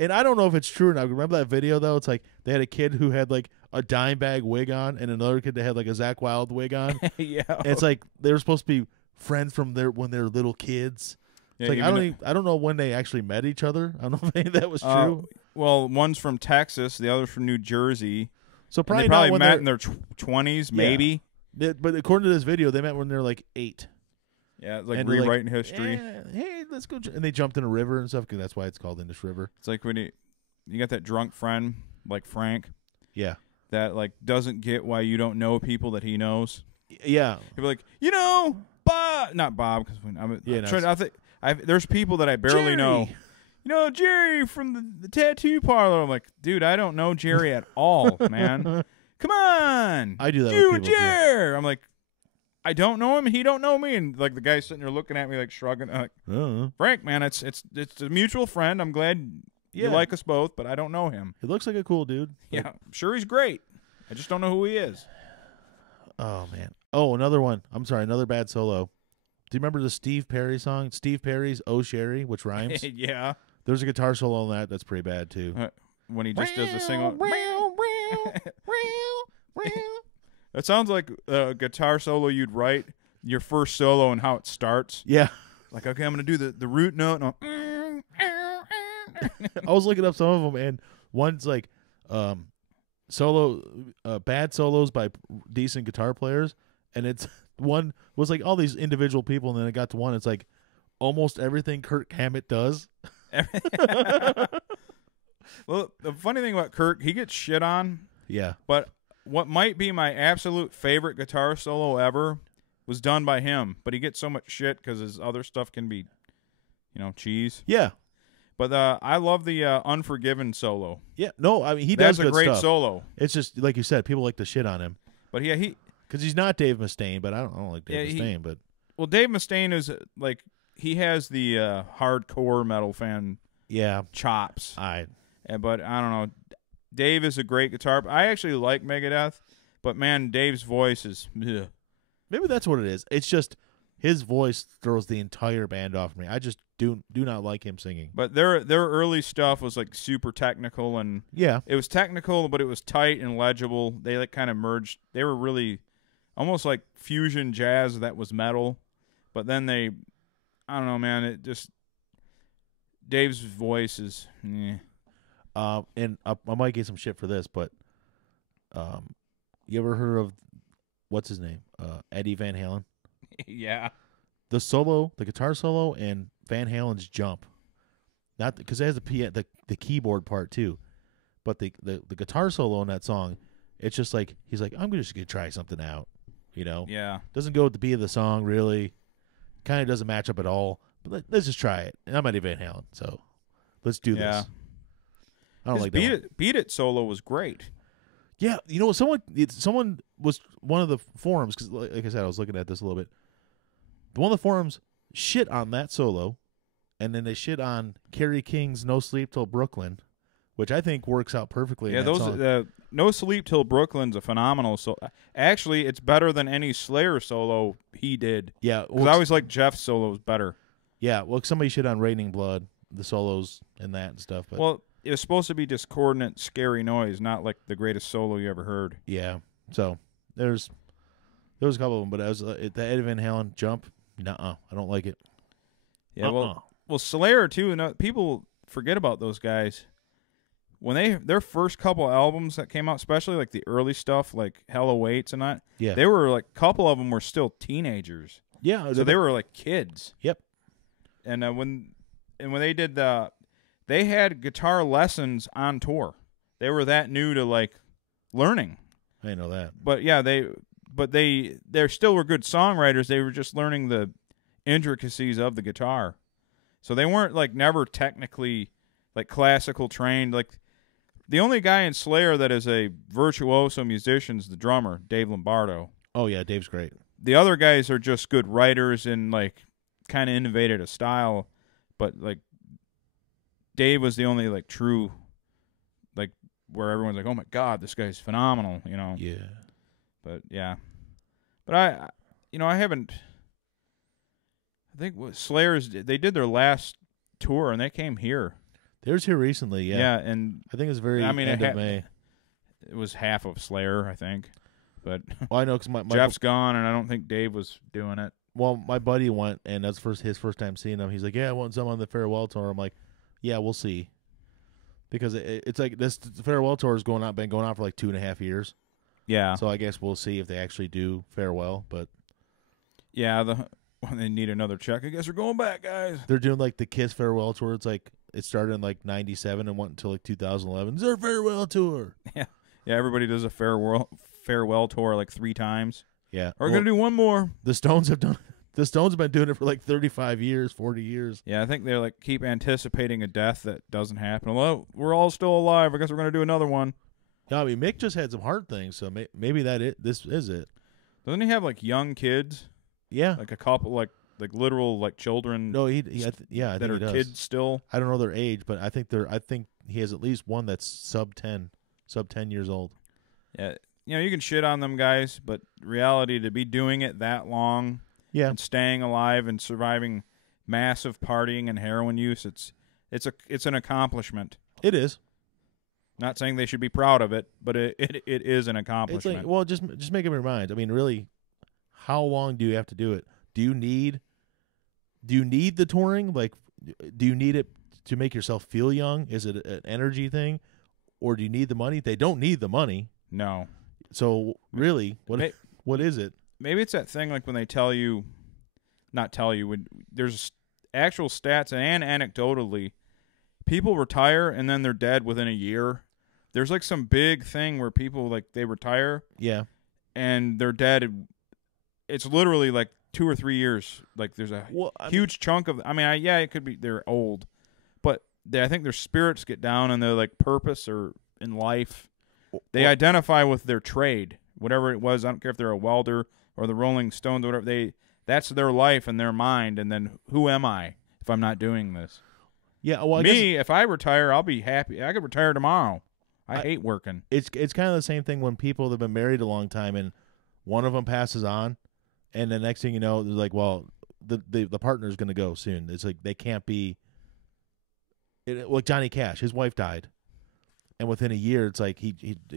and I don't know if it's true or not. Remember that video though? It's like they had a kid who had like a Dimebag wig on, and another kid that had like a Zakk Wylde wig on. Yeah, and it's like they were supposed to be friends from when they were little kids. It's like I don't know when they actually met each other. I don't know if any of that was true. Well, one's from Texas, the other's from New Jersey. So they probably met in their 20s, maybe. But according to this video, they met when they're like 8. Yeah, like rewriting history. Hey, let's go. And they jumped in a river and stuff, because that's why it's called In This River. It's like when you got that drunk friend like Frank. Yeah. That like doesn't get why you don't know people that he knows. Yeah. He'll be like, Bob, not Bob, because there's people that I barely know. Jerry from the tattoo parlor. I'm like, dude, I don't know Jerry at all, man. Come on. I do that you with people, Jerry. I'm like, I don't know him. He don't know me. And like the guy's sitting there looking at me like shrugging. I'm like, Frank, man, it's a mutual friend. I'm glad you like us both, but I don't know him. He looks like a cool dude. Yeah, I'm sure he's great. I just don't know who he is. Oh, man. Oh, another one. I'm sorry, another bad solo. Do you remember the Steve Perry song? Steve Perry's "Oh Sherry," which rhymes? Yeah. There's a guitar solo on that's pretty bad, too. When he just does the single. That sounds like a guitar solo you'd write, your first solo and how it starts. Yeah. Like, okay, I'm going to do the root note. And I was looking up some of them, and one's like bad solos by decent guitar players, and it's one was like all these individual people, and then it got to one, it's like almost everything Kirk Hammett does. Well, the funny thing about Kirk, he gets shit on. Yeah. But what might be my absolute favorite guitar solo ever was done by him. But he gets so much shit because his other stuff can be, cheese. Yeah. But I love the Unforgiven solo. Yeah. No, I mean, he does good stuff. That's a great solo. It's just, like you said, people like to shit on him. But yeah, because he's not Dave Mustaine, but I don't like Dave Mustaine. But well, Dave Mustaine is like, he has the hardcore metal fan chops. But I don't know. Dave is a great guitar. I actually like Megadeth, but man, Dave's voice is. Ugh. Maybe that's what it is. It's just his voice throws the entire band off me. I just do not like him singing. But their early stuff was like super technical, and Yeah. it was technical, but it was tight and legible. They like kind of merged. They were really almost like fusion jazz that was metal. But then they, I don't know, man. It just Dave's voice is. And I might get some shit for this, but you ever heard of what's his name? Eddie Van Halen. Yeah. The solo, the guitar solo, and Van Halen's jump. Not because it has the keyboard part too, but the guitar solo in that song, it's just like he's like, I'm just gonna try something out, you know. Yeah. Doesn't go with the beat of the song really. Kind of doesn't match up at all. But let's just try it. And I'm Eddie Van Halen, so let's do Yeah. this. I don't His like that. Beat It solo was great. Yeah, you know, someone was one of the forums because, like I said, I was looking at this a little bit. One of the forums shit on that solo, and then they shit on Kerry King's "No Sleep Till Brooklyn," which I think works out perfectly. Yeah, in that those song. No Sleep Till Brooklyn's a phenomenal solo. Actually, it's better than any Slayer solo he did. Yeah, Because I always like Jeff's solos better. yeah. Well, somebody shit on "Raining Blood," the solos and that and stuff. But Well, it was supposed to be discordant, scary noise, not like the greatest solo you ever heard. yeah, so there was a couple of them, but as the Eddie Van Halen jump, nuh-uh, I don't like it. Yeah, well, Slayer too. People forget about those guys. When their first couple albums that came out, especially like the early stuff, like Hell Awaits and that, Yeah, they were like a couple of them were still teenagers, yeah. so they were like kids. Yep. And when they did they had guitar lessons on tour. They were that new to like learning. I know that. But yeah, they still were good songwriters. They were just learning the intricacies of the guitar. So they weren't like never technically like classical trained. Like the only guy in Slayer that is a virtuoso musician is the drummer, Dave Lombardo. Oh yeah, Dave's great. The other guys are just good writers and like kind of innovated a style, but like Dave was the only like true like where everyone's like, "Oh my god, this guy's phenomenal," you know. Yeah. But yeah. But I haven't. I think Slayers, they did their last tour and they came here. They was here recently, yeah. Yeah, and I think it's very I mean, end of May. it was half of Slayer, I think. But Well, I know because my Jeff's gone, and I don't think Dave was doing it. well, my buddy went, and that's his first time seeing him. He's like, "Yeah, I want some on the farewell tour." I'm like, "Yeah, we'll see," because it's like this farewell tour has been going on for like 2.5 years. Yeah, So I guess we'll see if they actually do farewell. But yeah. When they need another check, I guess we're going back, guys. they're doing like the Kiss farewell tour. It's like it started in like '97 and went until like 2011. It's their farewell tour. Yeah, everybody does a farewell tour like 3 times. Yeah, We're gonna do one more. The Stones have done. The Stones have been doing it for like 35 years, 40 years. Yeah, I think they're like keep anticipating a death that doesn't happen. Well, we're all still alive. I guess we're gonna do another one. Yeah, I mean, Mick just had some heart things, so maybe this is it. Doesn't he have like young kids? Yeah. Like a couple, like literal like children No, I that think he does. kids still. I don't know their age, but I think he has at least one that's sub 10 years old. Yeah, you can shit on them guys, but reality to be doing it that long Yeah. and staying alive and surviving massive partying and heroin use, it's an accomplishment. It is. Not saying they should be proud of it, but it is an It's accomplishment. like, well, just make up your mind. I mean, really, how long do you have to do it? Do you need the touring? Like, do you need it to make yourself feel young? Is it an energy thing, or do you need the money? They don't need the money. No. So really, what is it? Maybe it's that thing like when they when there's actual stats and anecdotally, people retire and then they're dead within a year. There's like some big thing where people like they retire Yeah. and they're dead. It's literally like 2 or 3 years. Like there's a huge chunk of. I mean, it could be they're old, but I think their spirits get down and their like purpose or in life. They identify with their trade, whatever it was. I don't care if they're a welder or the Rolling Stones, or whatever. That's their life and their mind. And then who am I if I'm not doing this? Yeah. Well, If I retire, I'll be happy. I could retire tomorrow. I hate working. It's kind of the same thing when people that have been married a long time and one of them passes on. And the next thing you know, they're like, well, the partner's going to go soon. It's like they can't be. Like Johnny Cash, his wife died, and within a year, it's like he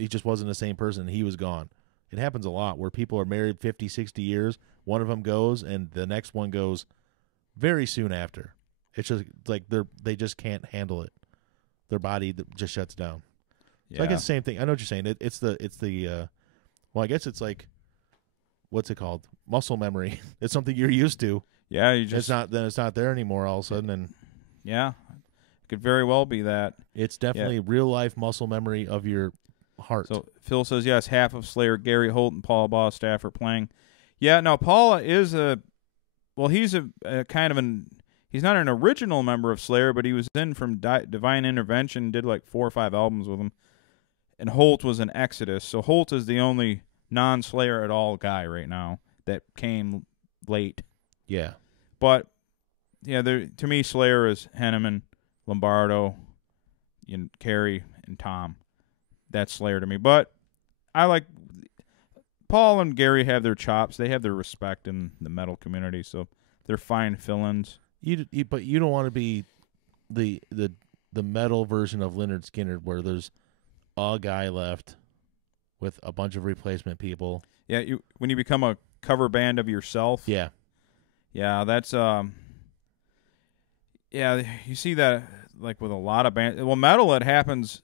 just wasn't the same person. He was gone. It happens a lot where people are married 50, 60 years. One of them goes, and the next one goes very soon after. It's just like they just can't handle it. Their body just shuts down. Yeah. So I guess the same thing. I know what you're saying. It's the well, I guess it's like, what's it called? Muscle memory. It's something you're used to. Yeah, you just It's not there anymore all of a sudden, and yeah, it could very well be that. it's definitely real life muscle memory of your heart. So Phil says yes, half of Slayer, Gary Holt and Paul Bostaph are playing. Yeah, no, Paul is he's a kind of he's not an original member of Slayer, but he was in from Divine Intervention, did like 4 or 5 albums with him. And Holt was in Exodus. So Holt is the only non-Slayer at all guy right now that came late. Yeah. But yeah, to me Slayer is Henneman, Lombardo, Carey, and Tom. That's Slayer to me. But I like Paul and Gary have their chops. They have their respect in the metal community, so they're fine fill-ins. But you don't want to be the metal version of Lynyrd Skynyrd where there's a guy left with a bunch of replacement people. Yeah, when you become a cover band of yourself. Yeah. Yeah, that's yeah, you see that like with a lot of bands. Well, metal, it happens.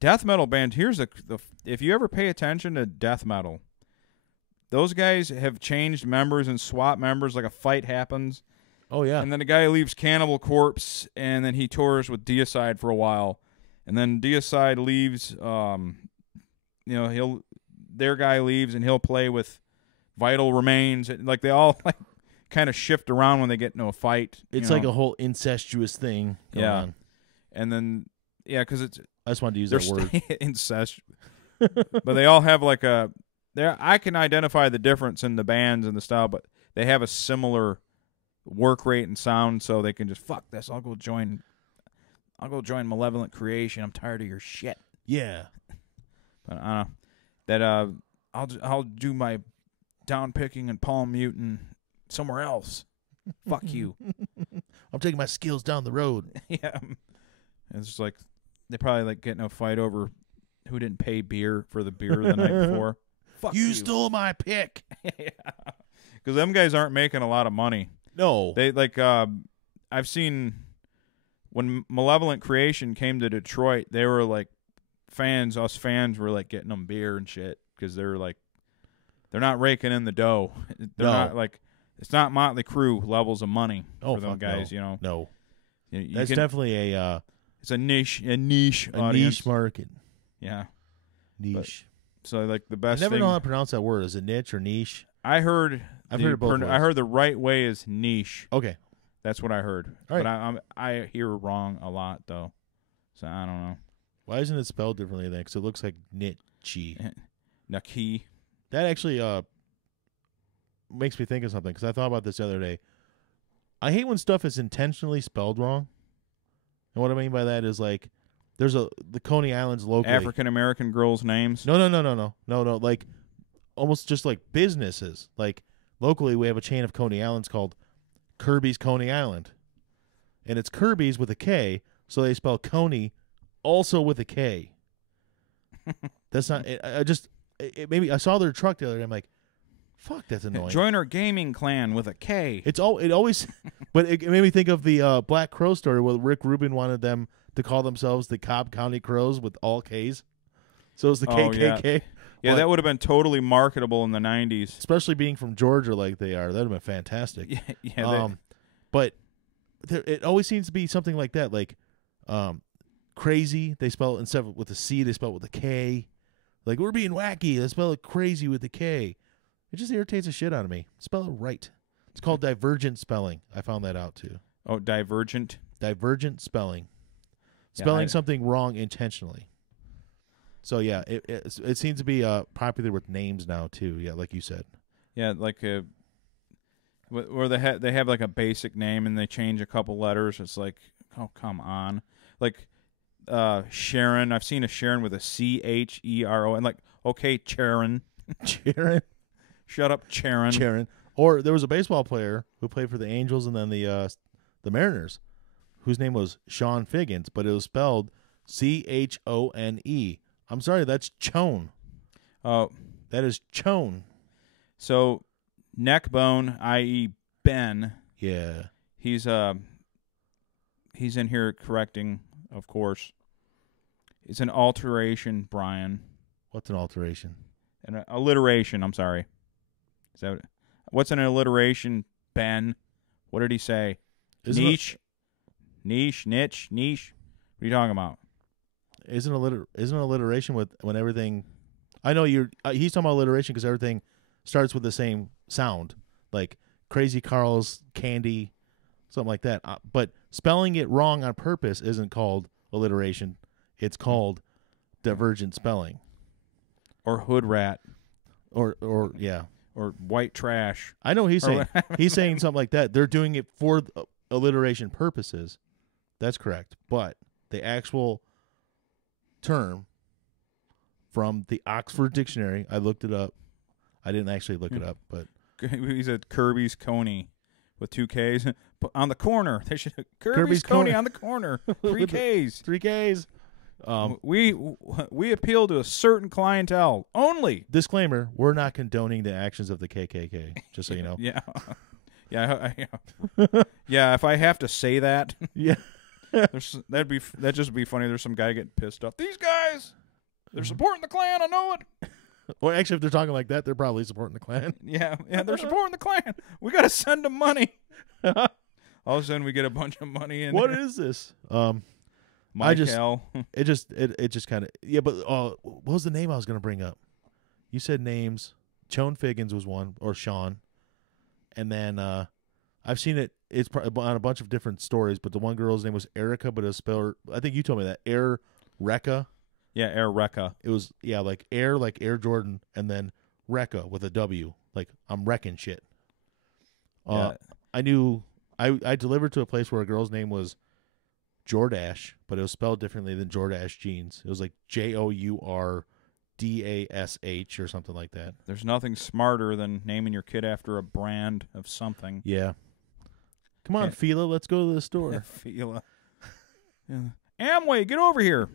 Death metal band, here's the if you ever pay attention to death metal, those guys have changed members and swapped members like a fight happens. Oh yeah. And then the guy leaves Cannibal Corpse, and then he tours with Deicide for a while. And then Deicide leaves, their guy leaves, and he'll play with Vital Remains. Like they all like kind of shift around when they get into a fight. It's like a whole incestuous thing going on. And then because it's I just wanted to use that word. Incest. But they all have like I can identify the difference in the bands and the style, but they have a similar work rate and sound, so they can just fuck this. I'll go join Malevolent Creation. I'm tired of your shit. Yeah. But I don't know that I'll do my down picking and palm muting somewhere else. Fuck you. I'm taking my skills down the road. Yeah. It's just like they probably like getting a fight over who didn't pay beer for the beer the night before. Fuck you. You stole my pick. Yeah. Because them guys aren't making a lot of money. No. They like I've seen when Malevolent Creation came to Detroit, they were like us fans were like getting them beer and shit because they're not raking in the dough. They're not like it's not Motley Crue levels of money for them guys. No. No. That's definitely it's a niche a audience. niche market. Yeah. Niche. So like the best I never thing, know how to pronounce that word. Is it niche or niche? I've heard it both ways. I heard the right way is niche. Okay. That's what I heard. All right. But I hear wrong a lot though. So I don't know. Why isn't it spelled differently then? Because it looks like niche. Naki. That actually makes me think of something because I thought about this the other day. I hate when stuff is intentionally spelled wrong. And what I mean by that is like there's the Coney Islands locally. African American girls' names. No. Like almost just like businesses. Like locally we have a chain of Coney Islands called Kirby's Coney Island. And it's Kirby's with a K, so they spell Coney also with a K. That's not maybe I saw their truck the other day. I'm like, fuck, that's annoying. Joiner Gaming Clan with a K. It always, but it made me think of the Black Crow story where Rick Rubin wanted them to call themselves the Cobb County Crows with all Ks. So it was the KKK. Yeah, that would have been totally marketable in the 90s. Especially being from Georgia like they are. That would have been fantastic. But it always seems to be something like that. Like crazy, they spell it instead of with a C, they spell it with a K. Like, we're being wacky. They spell it crazy with a K. It just irritates the shit out of me. Spell it right. It's called divergent spelling. I found that out, too. Oh, divergent? Divergent spelling. Spelling something wrong intentionally. So, yeah, it seems to be popular with names now, too. Yeah, like you said. Yeah, like where they have like a basic name and they change a couple letters. It's like, oh, come on. Like Sharon. I've seen a Sharon with a CHERO. And like, okay, Charon. Charon? Shut up, Charon. Charon. Or there was a baseball player who played for the Angels and then the Mariners, whose name was Sean Figgins, but it was spelled Chone. I'm sorry, that's Chone. Oh, That is Chone. so Neckbone, i.e. Ben, Yeah. he's in here correcting, of course. It's an alteration, Brian. What's an alteration? An alliteration, I'm sorry. Is that what's an alliteration, Ben? What did he say? Isn't Niche? Niche? What are you talking about? Isn't alliteration with when everything? I know you're. He's talking about alliteration because everything starts with the same sound, like Crazy Carl's Candy, something like that. But spelling it wrong on purpose isn't called alliteration. It's called divergent spelling, Or hood rat. or yeah. Or white trash. I know what he's saying. Or He's saying something like that. They're doing it for alliteration purposes. That's correct. But the actual term from the Oxford Dictionary, I looked it up. I didn't actually look it up, but He said Kirby's Coney with 2 Ks. On the corner. They should Kirby's Kirby's Coney Coney. on the corner. 3 Ks. 3 Ks. We appeal to a certain clientele only. Disclaimer, we're not condoning the actions of the KKK, just so you know. Yeah. Yeah, if I have to say that, Yeah. that'd just be funny. There's some guy getting pissed off. These guys, they're supporting the Klan. I know it. Well, actually, if they're talking like that, they're probably supporting the Klan. Yeah, they're supporting the Klan. We got to send them money. All of a sudden, we get a bunch of money in. What is this? Michael? It just kind of, yeah, but what was the name I was going to bring up? You said names. Chone Figgins was one, or Sean. And then I've seen it. It's on a bunch of different stories, but the one girl's name was Erica, but it was spelled, I think you told me that, Recca. Yeah, Air Recca. It was, yeah, like Air Jordan, and then Recca with a W. Like, I'm wrecking shit. Yeah. I knew, I delivered to a place where a girl's name was Jordash, but it was spelled differently than Jordash jeans. It was like Jourdash or something like that. There's nothing smarter than naming your kid after a brand of something. Yeah. Come on, Fila, let's go to the store. Fila. Yeah. Amway, get over here.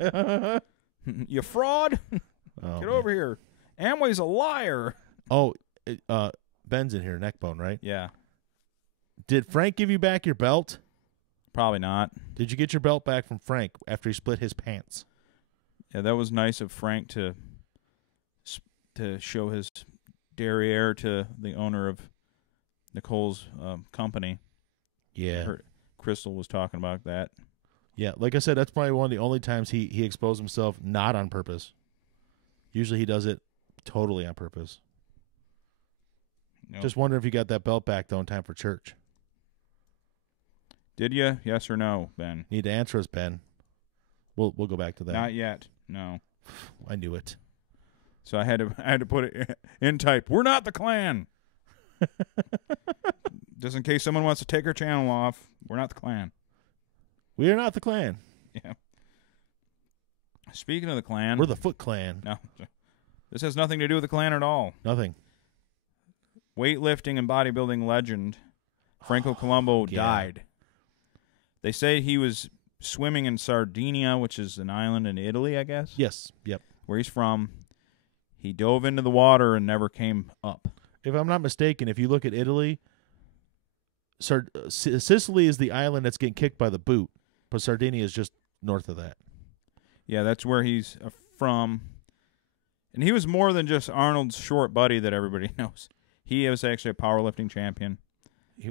You fraud. Oh, Get man. over here. Amway's a liar. Oh, Ben's in here, Neckbone, right? Yeah, Did Frank give you back your belt? probably not. Did you get your belt back from Frank after he split his pants? Yeah, that was nice of Frank to show his derriere to the owner of Nicole's company. Yeah. Crystal was talking about that. Yeah, like I said, that's probably one of the only times he exposed himself not on purpose. Usually he does it totally on purpose. Nope. Just wondering if you got that belt back, though, in time for church. Did you? Yes or no, Ben? Need to answer us, Ben. We'll go back to that. Not yet. No. I knew it. So I had to put it in type. We're not the Klan. Just in case someone wants to take our channel off, we're not the Klan. We are not the Klan. Yeah. Speaking of the Klan, We're the Foot Clan. no, this has nothing to do with the Klan at all. Nothing. Weightlifting and bodybuilding legend Franco Columbu yeah. died. They say he was swimming in Sardinia, which is an island in Italy, I guess. Yes. Yep. Where he's from. He dove into the water and never came up. If I'm not mistaken, if you look at Italy, Sicily is the island that's getting kicked by the boot, but Sardinia is just north of that. Yeah, that's where he's from. And he was more than just Arnold's short buddy that everybody knows. He was actually a powerlifting champion.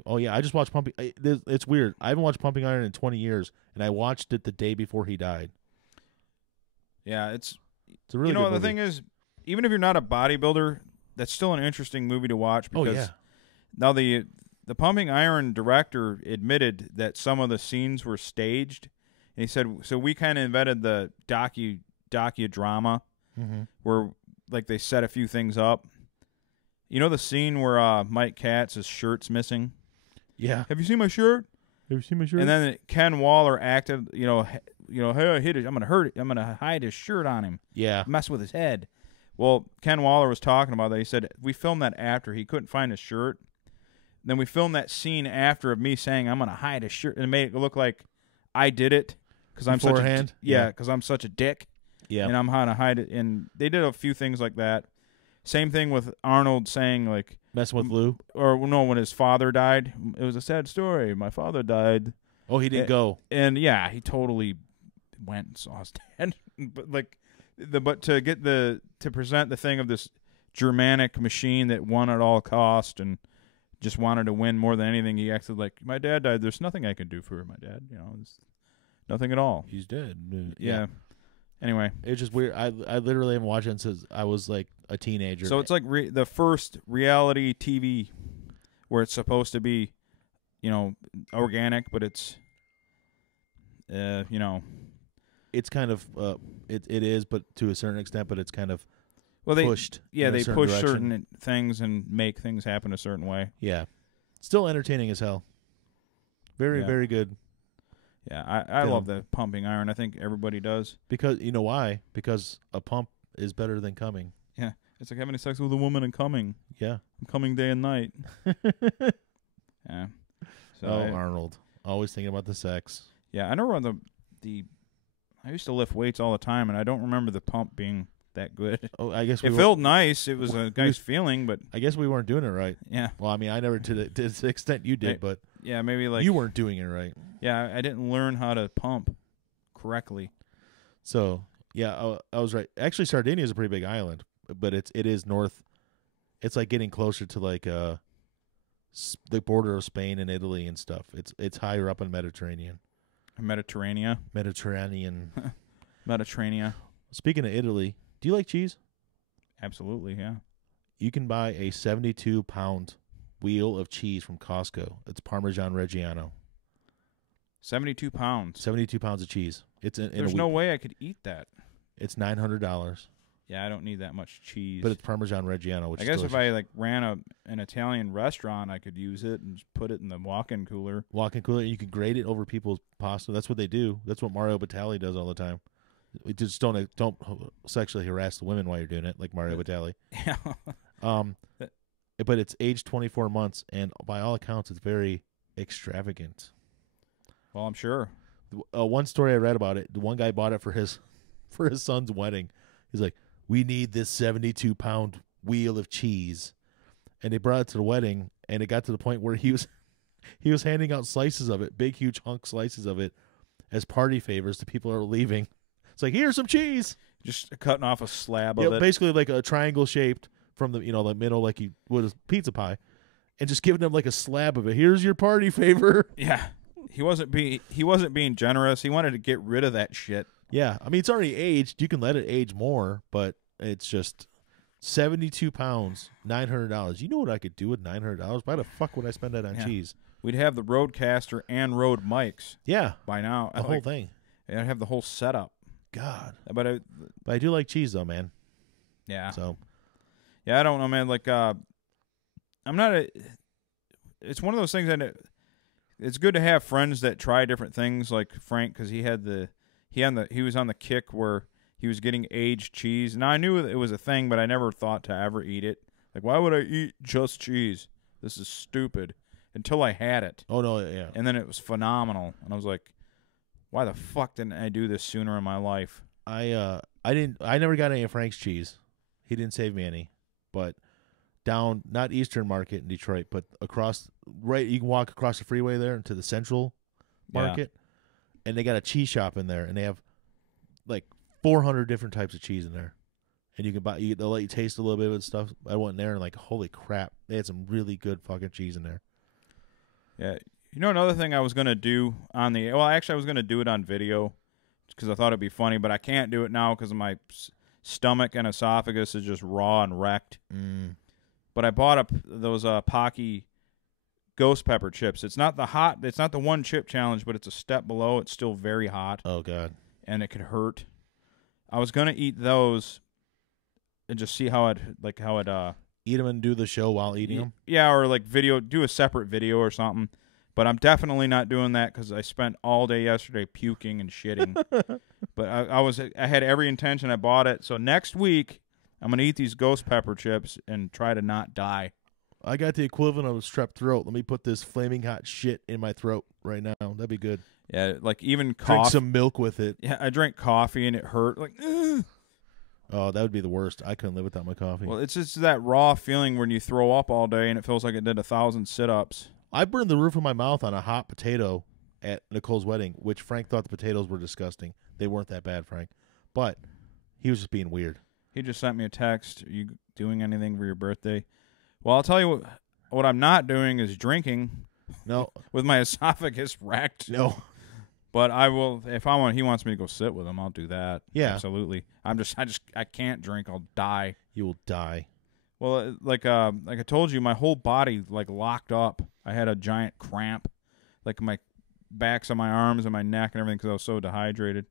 Oh, yeah, I just watched Pumping. It's weird. I haven't watched Pumping Iron in 20 years, and I watched it the day before he died. Yeah, it's a really good the movie. thing is, even if you're not a bodybuilder, that's still an interesting movie to watch because Oh, yeah. now the Pumping Iron director admitted that some of the scenes were staged. And he said, so we kind of invented the docudrama Mm-hmm. where like they set a few things up. You know the scene where Mike Katz's shirt's missing? Yeah. Have you seen my shirt? Have you seen my shirt? And then Ken Waller acted, hey, I hit it. I'm gonna hurt it. I'm gonna hide his shirt on him. Yeah. Mess with his head. Well, Ken Waller was talking about that. He said we filmed that after he couldn't find his shirt, then we filmed that scene after of me saying I'm gonna hide a shirt, and it made it look like I did it because I'm Beforehand? yeah, because I'm such a dick. Yeah. And I'm gonna hide it. And they did a few things like that. Same thing with Arnold saying like, Messing with Lou. or no, when his father died, it was a sad story. My father died, Oh, he didn't go. and yeah, he totally went and saw his dad. But like, but to present the thing of this Germanic machine that won at all cost and just wanted to win more than anything, he acted like my dad died. There's nothing I can do for my dad. You know, it's nothing at all. He's dead. Yeah. Anyway, It's just weird. I literally haven't watched it since I was like a teenager. so it's like the first reality TV where it's supposed to be, you know, organic, but it's, you know, it's kind of it is, but to a certain extent, but it's kind of well they pushed. yeah in a they certain push direction. certain things and make things happen a certain way. Yeah, still entertaining as hell. Very Yeah. very good. Yeah, I Film. love the pumping iron. I think everybody does. Because you know why? Because a pump is better than coming. Yeah, it's like having sex with a woman and coming. Yeah. I'm coming day and night. Yeah. So Oh, Arnold, always thinking about the sex. yeah, I know on the I used to lift weights all the time, and I don't remember the pump being that good. Oh, I guess we It were- felt nice. It was a nice feeling, but I guess we weren't doing it right. yeah, Well, I mean, I never to the extent you did, Right. but yeah, maybe like you weren't doing it right. yeah, I didn't learn how to pump correctly. So yeah, I was right. Actually, Sardinia is a pretty big island, but it is north. It's like getting closer to like the border of Spain and Italy and stuff. It's higher up in Mediterranean. Mediterranean. Speaking of Italy, do you like cheese? Absolutely, yeah. You can buy a 72-pound wheel of cheese from Costco. It's Parmesan Reggiano. 72 pounds. 72 pounds of cheese. It's in There's a no week. way I could eat that. It's $900, Yeah, I don't need that much cheese. but it's Parmesan Reggiano, which I is guess if delicious. I like ran an Italian restaurant, I could use it and just put it in the walk-in cooler. Walk-in cooler, and you can grate it over people's pasta. That's what they do. That's what Mario Batali does all the time. We just don't sexually harass the women while you're doing it, like Mario Batali. Yeah. But it's aged 24 months, and by all accounts, it's very extravagant. Well, I'm sure. One story I read about it, the one guy bought it for his son's wedding. He's like, "We need this 72-pound wheel of cheese," and they brought it to the wedding, and it got to the point where he was handing out slices of it, big huge hunk slices of it, as party favors to people who are leaving. It's like, here's some cheese. Just cutting off a slab Yeah, of it. basically like a triangle shaped from the the middle, like you would a pizza pie, and just giving them like a slab of it. Here's your party favor. Yeah. He wasn't being generous. He wanted to get rid of that shit. Yeah, I mean it's already aged. You can let it age more, but it's just 72 pounds, $900. You know what I could do with $900? Why the fuck would I spend that on Yeah. cheese? We'd have the Roadcaster and Rode mics Yeah, by now. the whole thing. I'd have the whole setup. God, But but I do like cheese though, man. yeah. So Yeah, I don't know, man. Like, I'm not a. It's one of those things that it's good to have friends that try different things. Like Frank, because he was on the kick where he was getting aged cheese. Now I knew it was a thing, but I never thought to ever eat it. Like, why would I eat just cheese? This is stupid. Until I had it, oh no, yeah. and then it was phenomenal, and I was like, why the fuck didn't I do this sooner in my life? I never got any of Frank's cheese. He didn't save me any. But down, not Eastern Market in Detroit, but across, right, you can walk across the freeway there into the Central Yeah. Market, and they got a cheese shop in there, and they have like 400 different types of cheese in there. And you can buy, they'll let you taste a little bit of it stuff. I went in there and like, holy crap, they had some really good fucking cheese in there. Yeah. You know, another thing I was going to do I was going to do it on video because I thought it'd be funny, but I can't do it now because my stomach and esophagus is just raw and wrecked. But I bought those Pocky ghost pepper chips. It's not the one chip challenge, but it's a step below. It's still very hot. Oh, God. And it could hurt. I was going to eat those and just see how it Eat them and do the show while eating them? yeah, or like do a separate video or something. But I'm definitely not doing that because I spent all day yesterday puking and shitting. But I had every intention. I bought it. So next week, I'm going to eat these ghost pepper chips and try to not die. I got the equivalent of a strep throat. Let me put this flaming hot shit in my throat right now. That'd be good. Yeah, like even Drink coffee. some milk with it. Yeah, I drank coffee and it hurt. Like, ugh. Oh, that would be the worst. I couldn't live without my coffee. Well, it's just that raw feeling when you throw up all day and it feels like it did 1,000 sit-ups. I burned the roof of my mouth on a hot potato at Nicole's wedding, which Frank thought the potatoes were disgusting. They weren't that bad, Frank. But he was just being weird. He just sent me a text. Are you doing anything for your birthday? Well, I'll tell you what I'm not doing is drinking No, with my esophagus racked. no. But I will, if he wants me to go sit with him, I'll do that. Yeah. Absolutely. I can't drink. I'll die. You will die. Well, like I told you, my whole body like locked up. I had a giant cramp, like my backs on my arms and my neck and everything because I was so dehydrated.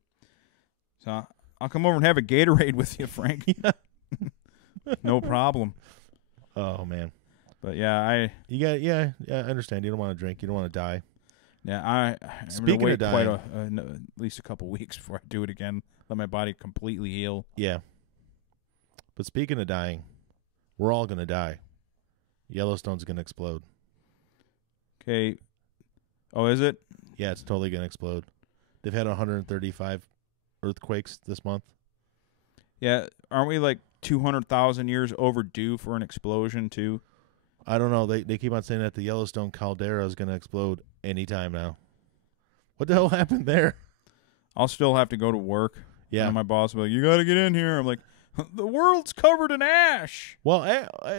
So I'll come over and have a Gatorade with you, Frank. No problem. Oh man. But yeah, I understand. You don't want to drink. You don't want to die. I'm Speaking gonna wait of dying, at least a couple weeks before I do it again. Let my body completely heal. yeah. But speaking of dying, we're all gonna die. Yellowstone's gonna explode. Okay. Oh, is it? Yeah, it's totally gonna explode. They've had 135 earthquakes this month. Yeah. Aren't we like 200,000 years overdue for an explosion too? I don't know. They keep on saying that the Yellowstone caldera is gonna explode anytime now. What the hell happened there? I'll still have to go to work. Yeah. And my boss will be like, "You got to get in here." I'm like, "The world's covered in ash." Well,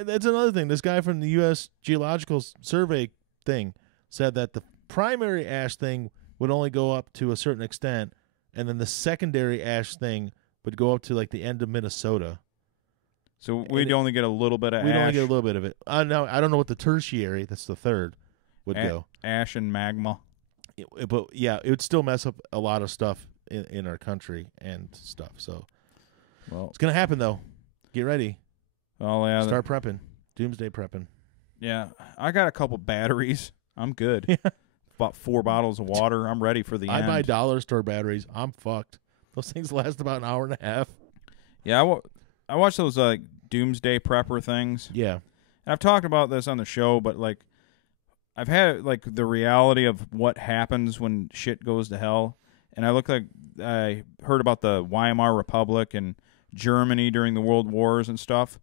that's another thing. This guy from the U.S. Geological Survey thing said that the primary ash thing would only go up to a certain extent, and then the secondary ash thing would go up to like the end of Minnesota. So we'd only get a little bit of We'd ash. only get a little bit of it. Now, I don't know what the tertiary, that's the third, would go. Ash and magma. But yeah, it would still mess up a lot of stuff in our country and stuff. So Well, it's gonna happen though. Get ready. well, yeah. Start prepping. Doomsday prepping. Yeah, I got a couple batteries. I'm good. Yeah. About 4 bottles of water. I'm ready for the I end. buy dollar store batteries. I'm fucked. Those things last about an hour and a half. Yeah, I watch those doomsday prepper things. Yeah. And I've talked about this on the show, but like I've had like the reality of what happens when shit goes to hell. And I heard about the Weimar Republic and Germany during the World Wars and stuff.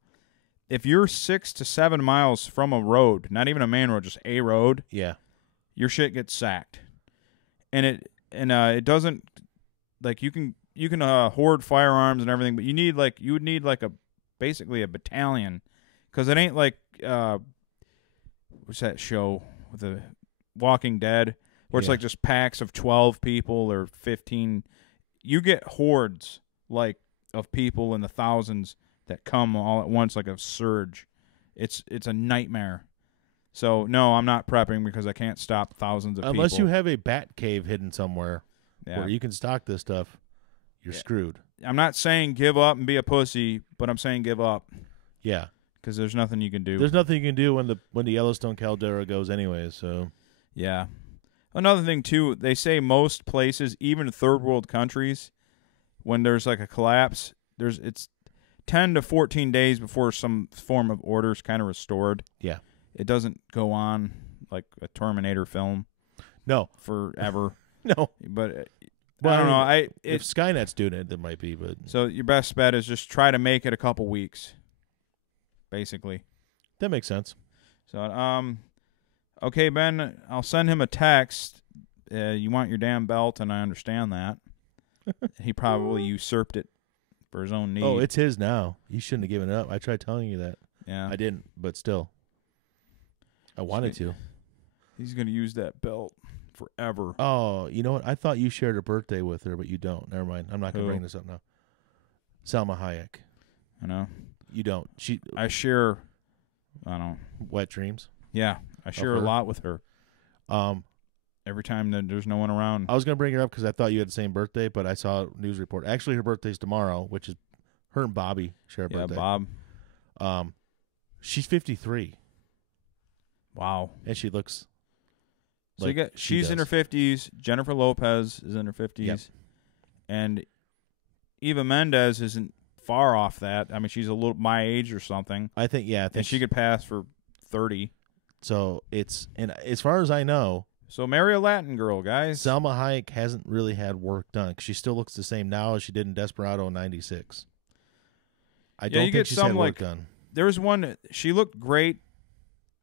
If you're 6 to 7 miles from a road, not even a main road, just a road, Yeah. your shit gets sacked. And it doesn't, like, you can hoard firearms and everything, but you would need basically a battalion, because it ain't like what's that show with the Walking Dead, where it's Yeah. like just packs of 12 people or 15. You get hordes like of people in the thousands that come all at once like a surge. It's a nightmare. So no, I'm not prepping because I can't stop thousands of Unless people. you have a bat cave hidden somewhere Yeah. where you can stock this stuff, you're screwed. I'm not saying give up and be a pussy, but I'm saying give up Yeah. because there's nothing you can do. There's nothing you can do when the Yellowstone caldera goes anyways, so Yeah. Another thing too, they say most places, even third world countries, when there's like a collapse, it's 10 to 14 days before some form of order is kind of restored. yeah. It doesn't go on like a Terminator film No. forever. No. But Well, I don't know. if It's Skynet's doing it, there might be, but so your best bet is just try to make it a couple weeks, basically. that makes sense. So okay, Ben, I'll send him a text. You want your damn belt, and I understand that. He probably usurped it for his own need. Oh, it's his now. You shouldn't have given it up. I tried telling you that. yeah. I didn't, but still. I wanted to. He's gonna use that belt forever. Oh, you know what? I thought you shared a birthday with her, but you don't. Never mind. I'm not going to Who? bring this up now. Salma Hayek. You know, You don't. She I share. I don't. wet dreams. Yeah, I share a her? lot with her. Every time that there's no one around. I was going to bring her up because I thought you had the same birthday, but I saw a news report. Actually, her birthday's tomorrow, which is her and Bobby share a Yeah, birthday. Bob. She's 53, Wow. and she looks So like you got, she she's in her does. 50s. Jennifer Lopez is in her 50s. Yep. And Eva Mendes isn't far off that. I mean, she's a little my age or something. I think, yeah. I think And she could pass for 30. So and as far as I know, So marry a Latin girl, guys. Selma Hayek hasn't really had work done 'cause she still looks the same now as she did in Desperado in '96. I don't you think get she's some, had work like, done. There's one, she looked great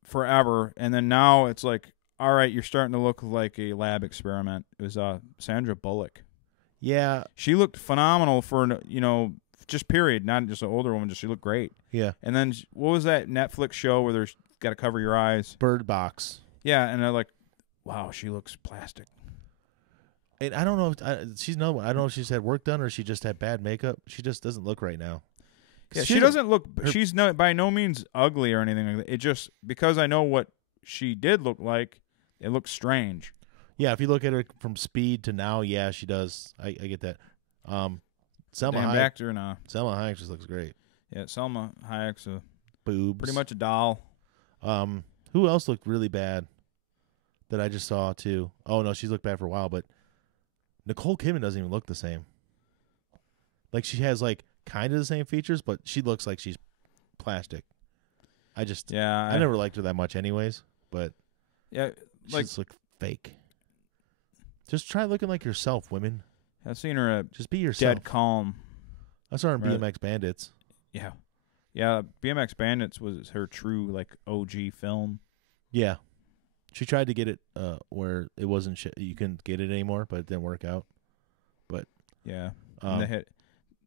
forever, and then now it's like, all right, you're starting to look like a lab experiment. It was Sandra Bullock. Yeah, She looked phenomenal for, just period, not just an older woman, just she looked great. yeah. And then, what was that Netflix show where there's got to cover your eyes? Bird Box. Yeah, and they're like, wow, she looks plastic. And I don't know if she's no. I don't know if she's had work done or she just had bad makeup. She just doesn't look right now. Yeah, she doesn't look. She's by no means ugly or anything like that. It just, because I know what she did look like, it looks strange. Yeah, if you look at her from Speed to now, yeah, she does. I get that. Selma Damn Hayek. back to her now. Selma Hayek just looks great. Yeah, Selma Hayek's Boobs. pretty much a doll. Who else looked really bad that I just saw too? Oh no, she's looked bad for a while, but Nicole Kidman doesn't even look the same. Like she has like kind of the same features, but she looks like she's plastic. I never liked her that much, anyways. But Yeah, she like, just look fake. Just try looking like yourself, women. I've seen her at Just be yourself. Dead Calm. I saw her in Right. BMX Bandits. Yeah, yeah. BMX Bandits was her true like OG film. Yeah, she tried to get it where it wasn't you couldn't get it anymore, but it didn't work out. Yeah, and they hit.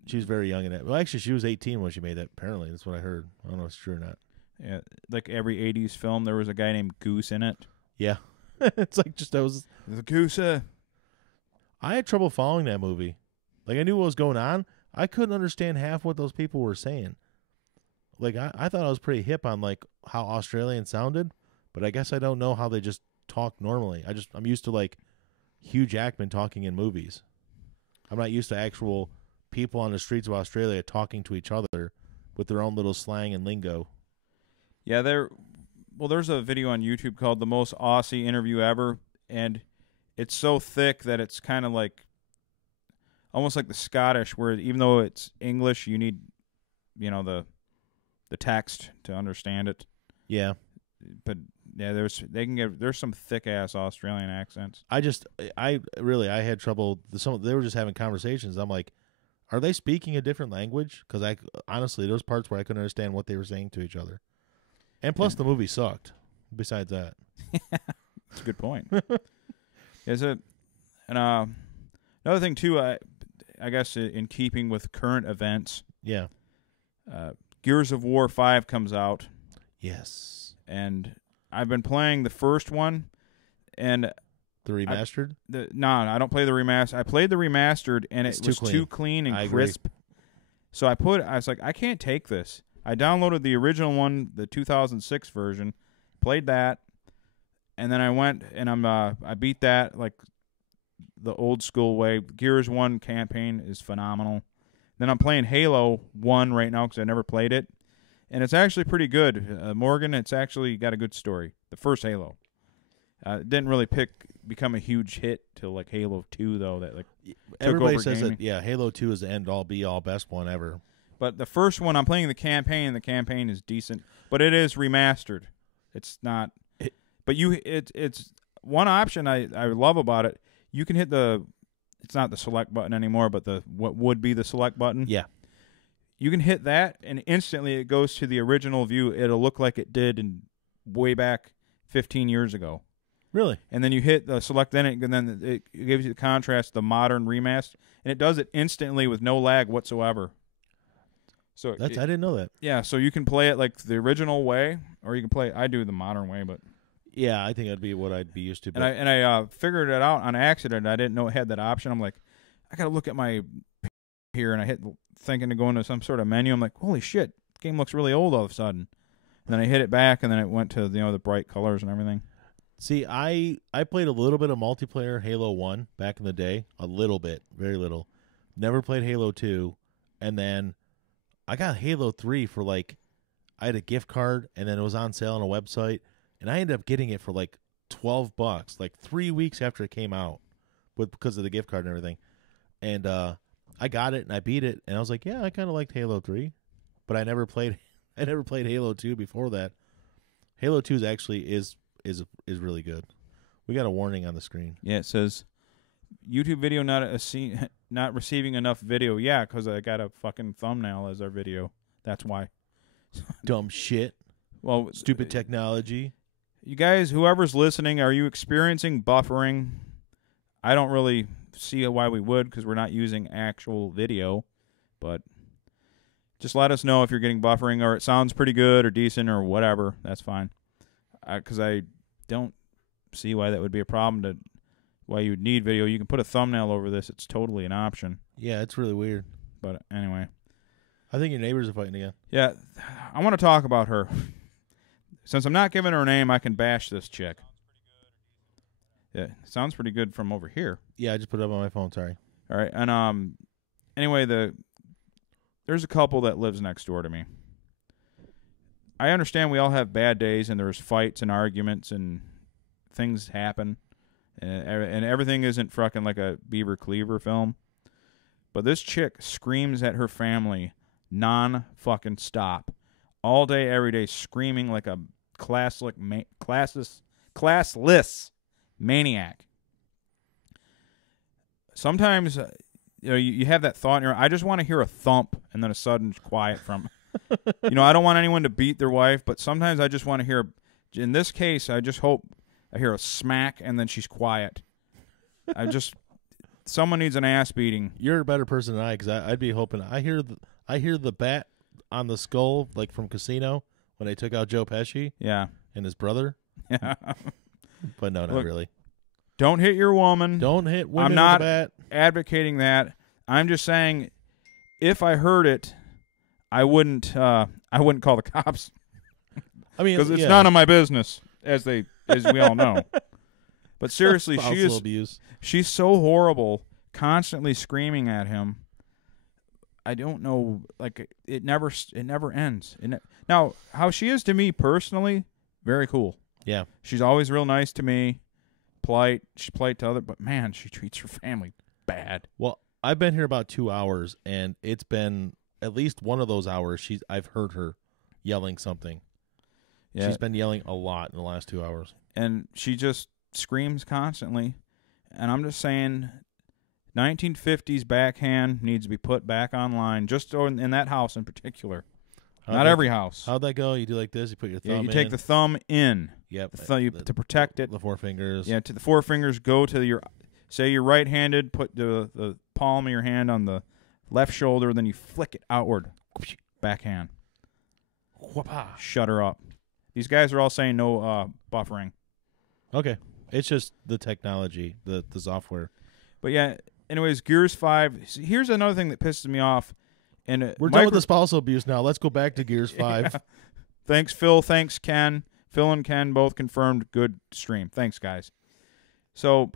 She was very young in that. Well, actually, she was 18 when she made that. Apparently, that's what I heard. I don't know if it's true or not. Yeah, like every '80s film, there was a guy named Goose in it. Yeah, it's like just that was. The Goose. I had trouble following that movie. Like I knew what was going on. I couldn't understand half what those people were saying. Like I thought I was pretty hip on like how Australian sounded, but I guess I don't know how they just talk normally. I'm used to like Hugh Jackman talking in movies. I'm not used to actual people on the streets of Australia talking to each other with their own little slang and lingo. Yeah, there's a video on YouTube called "The Most Aussie Interview Ever," and it's so thick that it's kind of like almost like the Scottish, where even though it's English, you need, the text to understand it. Yeah. But yeah, there's some thick ass Australian accents. I had trouble. They were just having conversations. I'm like, are they speaking a different language? Because honestly, those parts where I couldn't understand what they were saying to each other. And plus, the movie sucked. Besides that, That's a good point. Is it? And another thing too, I guess in keeping with current events, yeah. Gears of War 5 comes out, Yes. and I've been playing the first one, and The remastered? I don't play the remastered. I played the remastered, and It's it was too clean and crisp. So I was like, I can't take this. I downloaded the original one, the 2006 version, played that, and then I went and I beat that like the old school way. Gears 1 campaign is phenomenal. Then I'm playing Halo 1 right now because I never played it, and it's actually pretty good. Morgan, it's actually got a good story. The first Halo. It didn't really become a huge hit till like Halo 2 though. That like Everybody over says gaming. that. Yeah, Halo 2 is the end all be all best one ever. But the first one, I'm playing the campaign, and the campaign is decent, but it is remastered. It's not. But it's one option I love about it. You can hit it's not the select button anymore, but what would be the select button. Yeah. You can hit that, and instantly it goes to the original view. It'll look like it did way back 15 years ago. Really? And then you hit the select, and then it gives you the contrast, the modern remaster, and it does it instantly with no lag whatsoever. So I didn't know that. Yeah, so you can play it like the original way, or you can play. I do the modern way, but Yeah, I think that'd be what I'd be used to. But and I figured it out on accident. I didn't know it had that option. I'm like, I gotta look at my here, and I hit thinking to go into some sort of menu. I'm like, holy shit, the game looks really old all of a sudden. And then I hit it back, and then it went to the bright colors and everything. See, I played a little bit of multiplayer Halo 1 back in the day. A little bit. Very little. Never played Halo 2. And then I got Halo 3 for like, I had a gift card, and then it was on sale on a website. And I ended up getting it for like $12, like 3 weeks after it came out, because of the gift card and everything. And I got it, and I beat it. And I was like, yeah, I kind of liked Halo 3. But I never played Halo 2 before that. Halo 2 is really good. We got a warning on the screen. Yeah, it says YouTube video not receiving enough video. Yeah, because I got a fucking thumbnail as our video. That's why. Dumb shit. Well, Stupid technology. You guys, whoever's listening, are you experiencing buffering? I don't really see why we would because we're not using actual video, but just let us know if you're getting buffering or it sounds pretty good or decent or whatever. That's fine. Because I don't see why that would be a problem why you would need video. You can put a thumbnail over this. It's totally an option. Yeah, it's really weird. But anyway. I think your neighbors are fighting again. Yeah, I want to talk about her. Since I'm not giving her a name, I can bash this chick. Yeah, sounds pretty good from over here. Yeah, I just put it up on my phone. Sorry. All right, and anyway, there's a couple that lives next door to me. I understand we all have bad days, and there's fights and arguments, and things happen, and everything isn't fucking like a Beaver Cleaver film. But this chick screams at her family non-fucking stop. All day, every day, screaming like a classless maniac. Sometimes, you have that thought in your. I just want to hear a thump and then a sudden quiet from. I don't want anyone to beat their wife, but sometimes I just want to hear. In this case, I just hope I hear a smack and then she's quiet. Someone needs an ass beating. You're a better person than I, because I'd be hoping. I hear the bat on the skull, like from Casino, when they took out Joe Pesci. Yeah. And his brother. Yeah. But no, not really. Don't hit your woman. Don't hit women I'm not with a bat. advocating that. I'm just saying, if I heard it, I wouldn't call the cops. I mean, because it's none of my business, as we all know. But seriously, she's so horrible, constantly screaming at him. I don't know, like it never ends. Now, how she is to me personally, very cool. Yeah, she's always real nice to me, polite. She's polite to other, but man, she treats her family bad. Well, I've been here about 2 hours, and it's been at least one of those hours. I've heard her yelling something. Yeah, she's been yelling a lot in the last 2 hours, and she just screams constantly. And I'm just saying, 1950s backhand needs to be put back online, just in that house in particular. Not every house. How'd that go? You do like this? You put your thumb in? You take the thumb in. Yep. To protect it. The four fingers. Yeah, to the four fingers, go to your, say you're right-handed, put the palm of your hand on the left shoulder, then you flick it outward. Backhand. Shut her up. These guys are all saying no buffering. Okay. It's just the technology, the software. But yeah, anyways, Gears 5. Here's another thing that pisses me off. And we're done with the spousal abuse now. Let's go back to Gears 5. Yeah. Thanks, Phil. Thanks, Ken. Phil and Ken both confirmed good stream. Thanks, guys. So,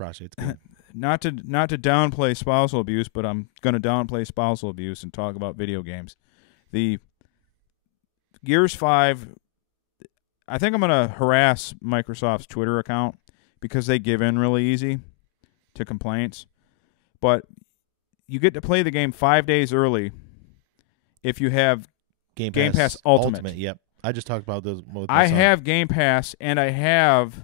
not to downplay spousal abuse, but I'm going to downplay spousal abuse and talk about video games. The Gears 5, I think I'm going to harass Microsoft's Twitter account because they give in really easy to complaints. But you get to play the game 5 days early if you have Game Pass Ultimate. Yep. I just talked about those. I have Game Pass, and I have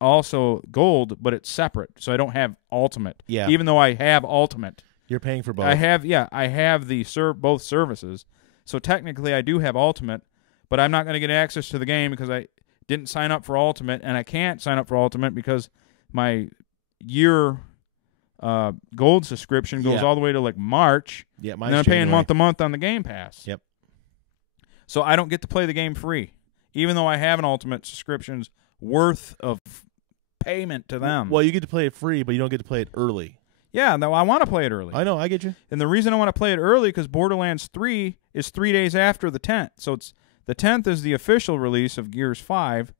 also Gold, but it's separate, so I don't have Ultimate. Yeah. Even though I have Ultimate. You're paying for both. I have the both services. So technically I do have Ultimate, but I'm not going to get access to the game because I didn't sign up for Ultimate, and I can't sign up for Ultimate because my year Gold subscription goes all the way to like March. Yeah, and then I'm paying month to month on the Game Pass. Yep. So I don't get to play the game free, even though I have an Ultimate subscription's worth of payment to them. Well, you get to play it free, but you don't get to play it early. Yeah, no, I want to play it early. I know, I get you. And the reason I want to play it early because Borderlands 3 is 3 days after the 10th. So the 10th is the official release of Gears 5.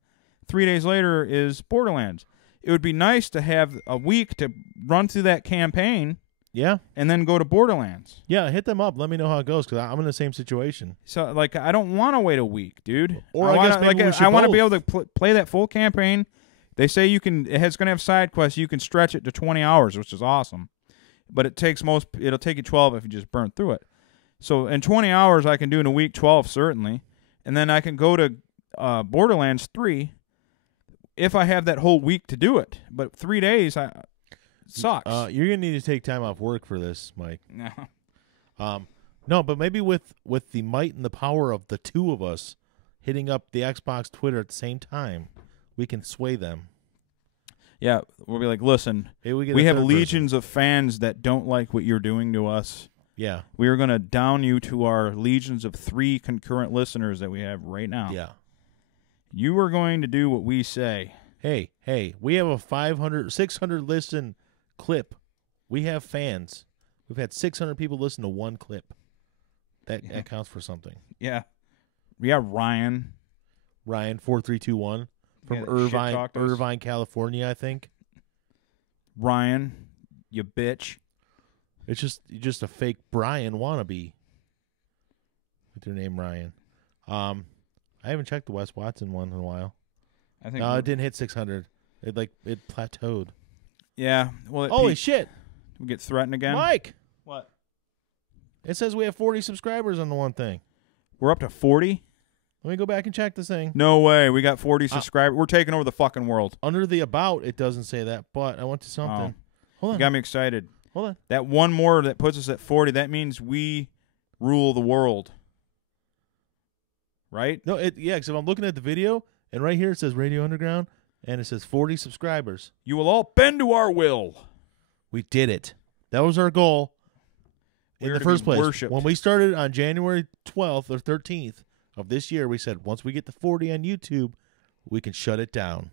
3 days later is Borderlands. It would be nice to have a week to run through that campaign. Yeah. And then go to Borderlands. Yeah, hit them up. Let me know how it goes because I'm in the same situation. So, like, I don't want to wait a week, dude. Or I guess maybe we should I want to be able to play that full campaign. They say it's going to have side quests. You can stretch it to 20 hours, which is awesome. But it'll take you 12 if you just burn through it. So in 20 hours, I can do in a week 12, certainly. And then I can go to Borderlands 3 if I have that whole week to do it. But 3 days sucks. You're gonna need to take time off work for this, Mike. No. No, but maybe with the might and the power of the two of us hitting up the Xbox Twitter at the same time, we can sway them. Yeah, we'll be like, listen, Maybe we have legions of fans that don't like what you're doing to us. Yeah. We are going to down you to our legions of 3 concurrent listeners that we have right now. Yeah. You are going to do what we say. Hey, we have a 600 listen clip. We have fans. We've had 600 people listen to one clip. That counts for something. Yeah. Yeah, Ryan 4321 from Irvine, California, I think. Ryan, you bitch. It's just a fake Brian wannabe with your name Ryan. I haven't checked the Wes Watson one in a while. I think No, it didn't hit 600. It plateaued. Yeah. Well, Holy shit. We get threatened again. Mike. What? It says we have 40 subscribers on the one thing. We're up to 40? Let me go back and check this thing. No way. We got 40 subscribers. We're taking over the fucking world. Under the about, it doesn't say that, but I went to something. Hold on. You got me excited. Hold on. That one more that puts us at 40, that means we rule the world. Right? No, because if I'm looking at the video, and right here it says Radio Underground, and it says 40 subscribers. You will all bend to our will. We did it. That was our goal in the first place. Worshipped. When we started on January 12th or 13th of this year, we said once we get to 40 on YouTube, we can shut it down.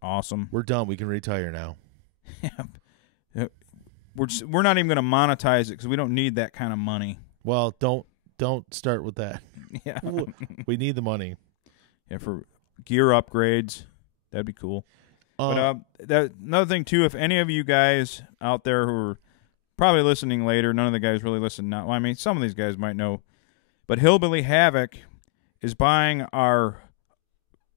Awesome. We're done. We can retire now. Yeah. We're not even going to monetize it because we don't need that kind of money. Well, don't start with that. Yeah. We need the money. Yeah, for gear upgrades, that'd be cool. But another thing too, if any of you guys out there who are probably listening later, none of the guys really listen now. Well, I mean, some of these guys might know, but Hillbilly Havoc is buying our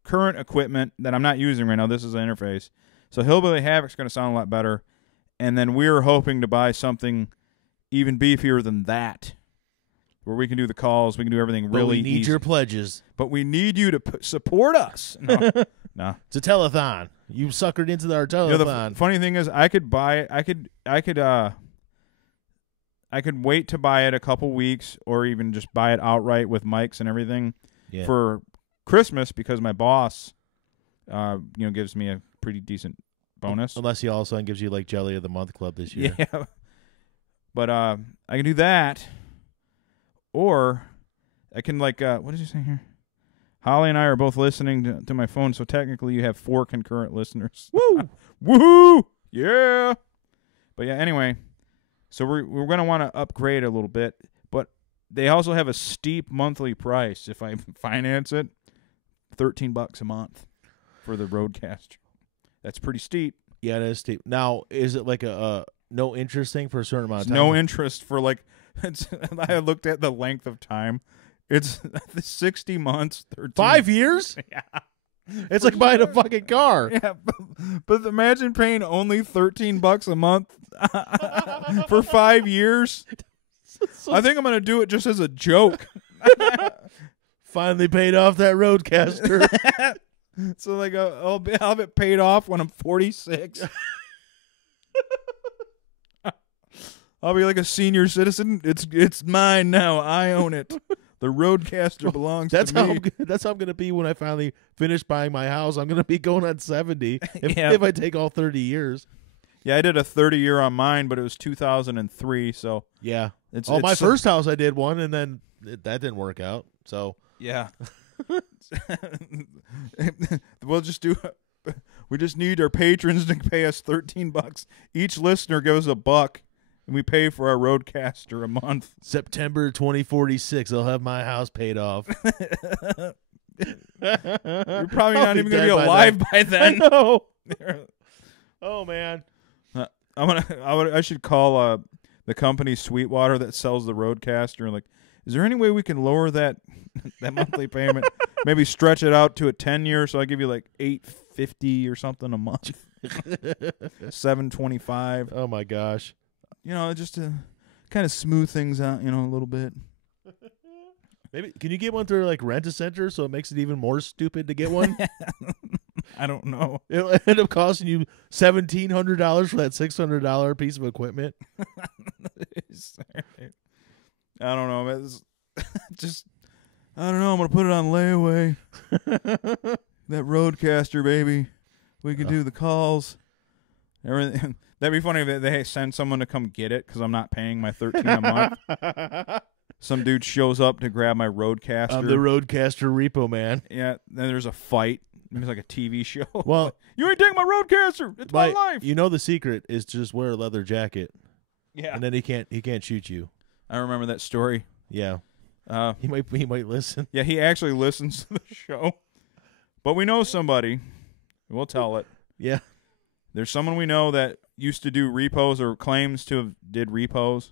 current equipment that I'm not using right now. This is the interface, so Hillbilly Havoc's going to sound a lot better, and then we're hoping to buy something even beefier than that, where we can do the calls, we can do everything really easy. We need your pledges. But we need you to support us. No. No. It's a telethon. You suckered into our telethon. You know, the funny thing is, I could buy it. I could wait to buy it a couple weeks, or even just buy it outright with mics and everything for Christmas, because my boss, gives me a pretty decent bonus. Unless he all of a sudden gives you like Jelly of the Month Club this year. Yeah. But I can do that, or I can what did you say here? Holly and I are both listening to my phone, so technically you have 4 concurrent listeners. Woo! Woohoo! Yeah! But yeah, anyway, so we're going to want to upgrade a little bit, but they also have a steep monthly price if I finance it, $13 a month for the Roadcaster. That's pretty steep. Yeah, it is steep. Now, is it like a no interest thing for a certain amount of time? No interest for I looked at the length of time. It's 60 months, 13. 5 years? Yeah. It's like buying a fucking car. Yeah, but imagine paying only $13 a month for 5 years. I think I'm going to do it just as a joke. Finally paid off that Roadcaster. So I'll have it paid off when I'm 46. I'll be like a senior citizen. It's mine now. I own it. The Roadcaster belongs to me. That's how I'm going to be when I finally finish buying my house. I'm going to be going on 70 if I take all 30 years. Yeah, I did a 30-year on mine, but it was 2003. So yeah, my first house I did one, and then that didn't work out. So yeah, we'll just do. We just need our patrons to pay us $13. Each listener gives $1. And we pay for our Roadcaster a month. September 2046, I'll have my house paid off. You're probably not even going to be alive by then. I know. Oh man. I should call the company Sweetwater that sells the Roadcaster and like, is there any way we can lower that monthly payment? Maybe stretch it out to a 10-year, so I give you like $850 or something a month. $725. Oh my gosh. Just to kind of smooth things out, a little bit. Maybe can you get one through like Rent-A-Center so it makes it even more stupid to get one? I don't know. It'll end up costing you $1,700 for that $600 piece of equipment. I don't know. It's just I don't know. I'm gonna put it on layaway. That Roadcaster, baby. We can do the calls. Everything. That'd be funny if they send someone to come get it because I'm not paying my $13 a month. Some dude shows up to grab my Roadcaster. I'm the Roadcaster repo man. Yeah. Then there's a fight. It's like a TV show. Well, you ain't taking my Roadcaster. It's my life. You know the secret is to just wear a leather jacket. Yeah. And then he can't shoot you. I remember that story. Yeah. He might listen. Yeah, he actually listens to the show. But we know somebody. We'll tell it. Yeah. There's someone we know that used to do repos or claims to have did repos.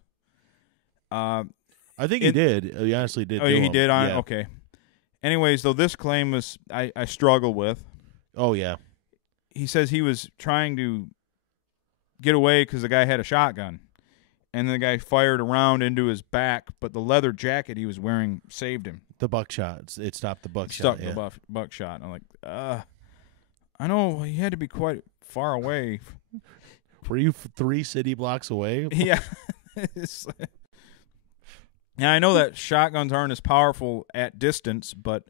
I think he did. He honestly did. Oh, he did? Yeah. Okay. Anyways, though, this claim was I struggle with. Oh, yeah. He says he was trying to get away because the guy had a shotgun. And the guy fired a round into his back, but the leather jacket he was wearing saved him. The buckshot. It stopped the buckshot. Stuck the buckshot. And I'm like, I know he had to be quite far away. Were you 3 city blocks away? Yeah. Yeah, I know that shotguns aren't as powerful at distance, but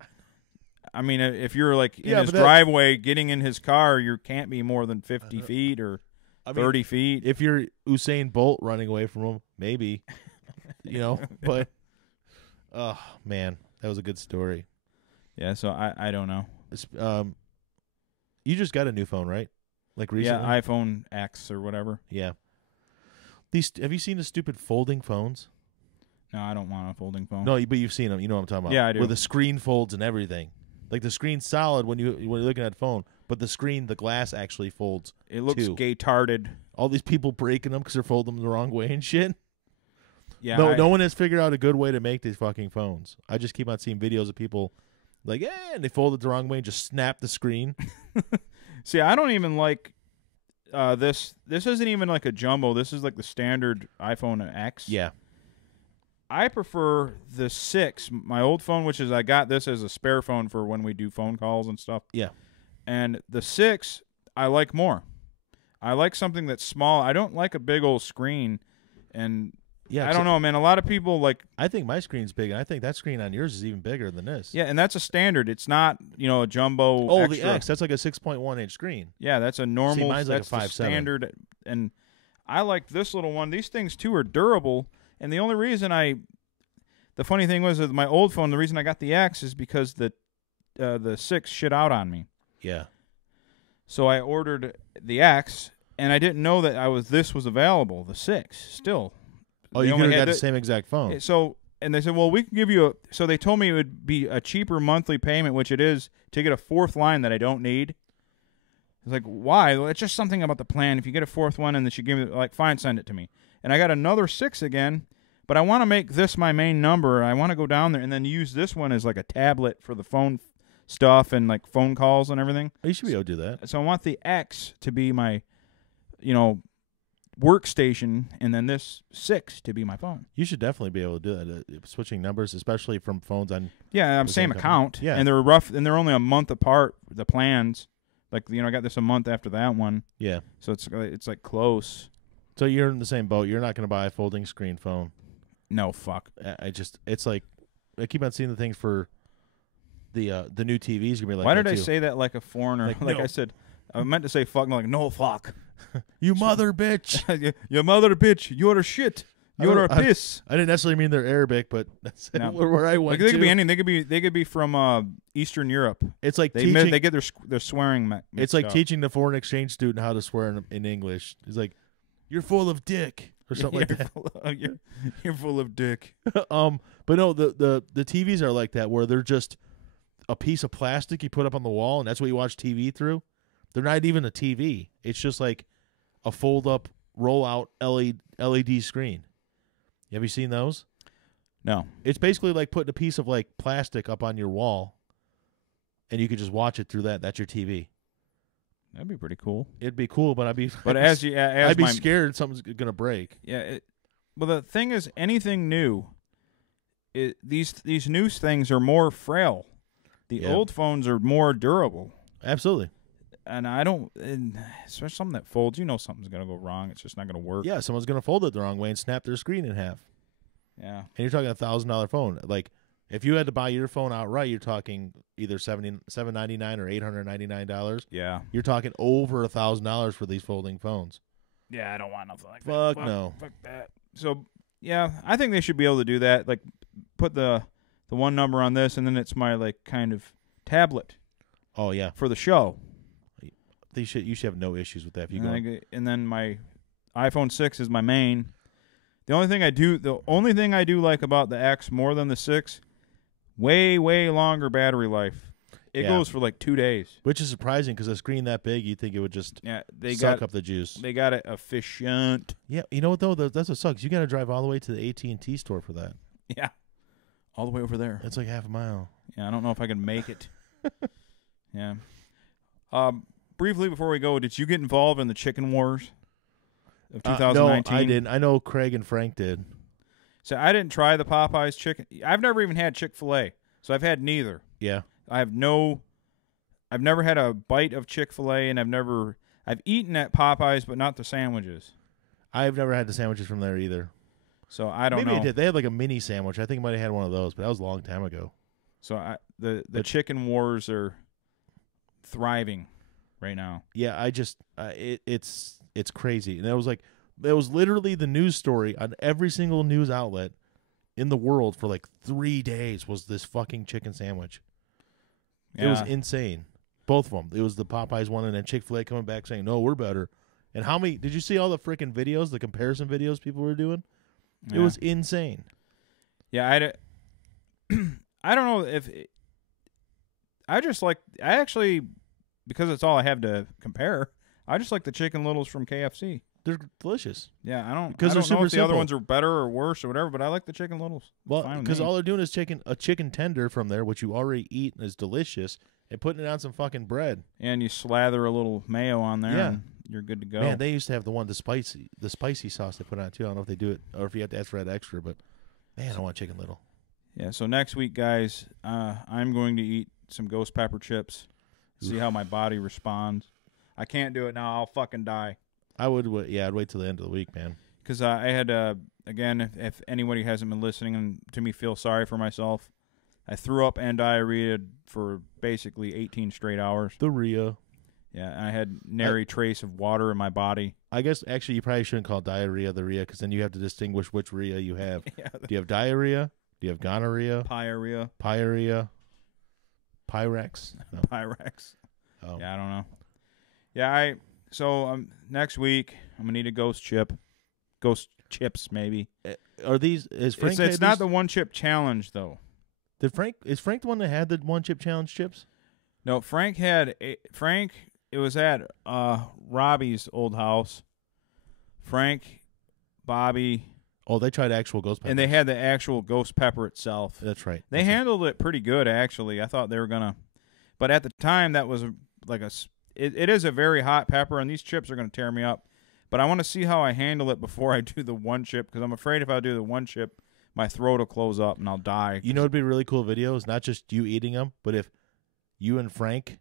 I mean, if you're like in his driveway getting in his car, you can't be more than 50 feet or 30 feet. If you're Usain Bolt running away from him, maybe, but oh man, that was a good story. Yeah, so I don't know. You just got a new phone, right? Like recently? Yeah, iPhone X or whatever. Yeah. Have you seen the stupid folding phones? No, I don't want a folding phone. No, but you've seen them. You know what I'm talking about. Yeah, I do. Where the screen folds and everything. Like the screen's solid when you're looking at a phone, but the glass actually folds. It looks too. gay-tarded. All these people breaking them because they're folding them the wrong way and shit. Yeah. No one has figured out a good way to make these fucking phones. I just keep on seeing videos of people like, and they fold it the wrong way and just snap the screen. See, I don't even like this. This isn't even like a jumbo. This is like the standard iPhone X. Yeah. I prefer the 6, my old phone, which is I got this as a spare phone for when we do phone calls and stuff. Yeah. And the 6, I like more. I like something that's small. I don't like a big old screen. And yeah, I don't know, man. A lot of people like. I think my screen's big, and I think that screen on yours is even bigger than this. Yeah, and that's a standard. It's not, a jumbo. Oh, extra. the X. That's like a 6.1-inch screen. Yeah, that's a normal. See, mine's like that's a 5.7. Standard. And I like this little one. These things too are durable. And the only reason the funny thing was with my old phone, the reason I got the X is because the 6 shit out on me. Yeah. So I ordered the X, and I didn't know that this was available. The 6 still. Oh, you could have got the same exact phone. So, and they said, well, we can give you so they told me it would be a cheaper monthly payment, which it is, to get a 4th line that I don't need. It's like, why? Well, it's just something about the plan. If you get a 4th one and then she give me, like, fine, send it to me. And I got another 6 again, but I want to make this my main number. I want to go down there and then use this one as like a tablet for the phone stuff and like phone calls and everything. You should be able to do that. So I want the X to be my, workstation, and then this 6 to be my phone. You should definitely be able to do that. Switching numbers, especially from phones on. Yeah, I'm same account. Yeah, and they're rough, and they're only a month apart. The plans, like I got this a month after that one. Yeah, so it's like close. So you're in the same boat. You're not going to buy a folding screen phone. No, fuck. It's like I keep on seeing the things for the new TVs. Gonna be like, why did I say that like a foreigner? Like no. I said, I meant to say fuck. Like no fuck. You mother bitch. You mother bitch. You're a shit. You're a piss. I didn't necessarily mean they're Arabic, but that's where I went. Like, they could be anything. They could be from Eastern Europe. It's like they get their swearing. It's like teaching the foreign exchange student how to swear in English. It's like, you're full of dick or something like that. You're full of dick. But no, the TVs are like that, where they're just a piece of plastic you put up on the wall, and that's what you watch TV through. They're not even a TV. It's just like a fold-up, roll-out LED screen. Have you seen those? No. It's basically like putting a piece of like plastic up on your wall, and you could just watch it through that. That's your TV. That'd be pretty cool. It'd be cool, but I'd be scared something's gonna break. Yeah. Well, the thing is, anything new, these new things are more frail. The Yeah. old phones are more durable. Absolutely. And especially something that folds, something's going to go wrong. It's just not going to work. Yeah, someone's gonna fold it the wrong way and snap their screen in half. Yeah. And you're talking $1,000 phone. Like, if you had to buy your phone outright, you're talking either $799 or $899. Yeah. You're talking over $1,000 for these folding phones. Yeah, I don't want nothing like Fuck that. no. Fuck that. So, yeah, I think they should be able to do that. Like, put the one number on this, and then it's my, like, kind of tablet Oh yeah, for the show. you should have no issues with that. If you go, And then my iPhone 6 is my main. The only thing I do like about the X more than the 6, way longer battery life. It Yeah. goes for like 2 days. which is surprising because a screen that big, you'd think it would just suck up the juice. They got it efficient. Yeah, you know what though? That's what sucks. You got to drive all the way to the AT&T store for that. Yeah, all the way over there. It's like half a mile. Yeah, I don't know if I can make it. Yeah. Briefly before we go, did you get involved in the chicken wars of 2019? No, I didn't. I know Craig and Frank did. So I didn't try the Popeyes chicken. I've never even had Chick-fil-A, so I've had neither. Yeah. I've never had a bite of Chick-fil-A, and I've eaten at Popeyes, but not the sandwiches. I've never had the sandwiches from there either. So I don't know. Maybe I did. They had like a mini sandwich. I think I might have had one of those, but that was a long time ago. So the chicken wars are thriving right now. Yeah, I just it's crazy. And it was literally the news story on every single news outlet in the world for like 3 days was this fucking chicken sandwich. Yeah. It was insane. Both of them. It was the Popeyes one and then Chick-fil-A coming back saying, "No, we're better." And how many did you see all the freaking videos, the comparison videos people were doing? Yeah. It was insane. Yeah, I don't know if I actually, because it's all I have to compare, I just like the Chicken Littles from KFC. They're delicious. Yeah, I don't Because know they're if super the other simple. ones are better or worse or whatever, but I like the Chicken Littles. Well, Fine with because me. all they're doing is taking a chicken tender from there, which you already eat and is delicious, and putting it on some fucking bread. And you slather a little mayo on there, Yeah. and you're good to go. Man, they used to have the spicy sauce they put on it too. I don't know if they do it or if you have to ask for that extra, but man, I want Chicken Little. Yeah, so next week, guys, I'm going to eat some ghost pepper chips, see how my body responds. I can't do it now. I'll fucking die. I would, I'd wait till the end of the week, man. Because I had, again, if anybody hasn't been listening and to me feel sorry for myself, I threw up and diarrhea for basically 18 straight hours. The Rhea. Yeah, and I had nary trace of water in my body. I guess actually you probably shouldn't call diarrhea the Rhea because then you have to distinguish which Rhea you have. Yeah, Do you have diarrhea? Do you have gonorrhea? Pyorrhea. Pyorrhea? Pyrex? No. Pyrex. Oh. Yeah, I don't know. Yeah, so next week I'm gonna need a ghost chips maybe. Are these? Is Frank? It's had not these- the one chip challenge though. Is Frank the one that had the one chip challenge chips? No, Frank. It was at Robbie's old house. Frank, Bobby, Oh, they tried actual ghost pepper. and they had the actual ghost pepper itself. That's right. They That's right. handled it pretty good, actually. I thought they were gonna, but at the time that was it is a very hot pepper, and these chips are gonna tear me up. But I want to see how I handle it before I do the one chip, because I'm afraid if I do the one chip, my throat will close up and I'll die. You know, it'd be a really cool video. Is not just you eating them, but if you and Frank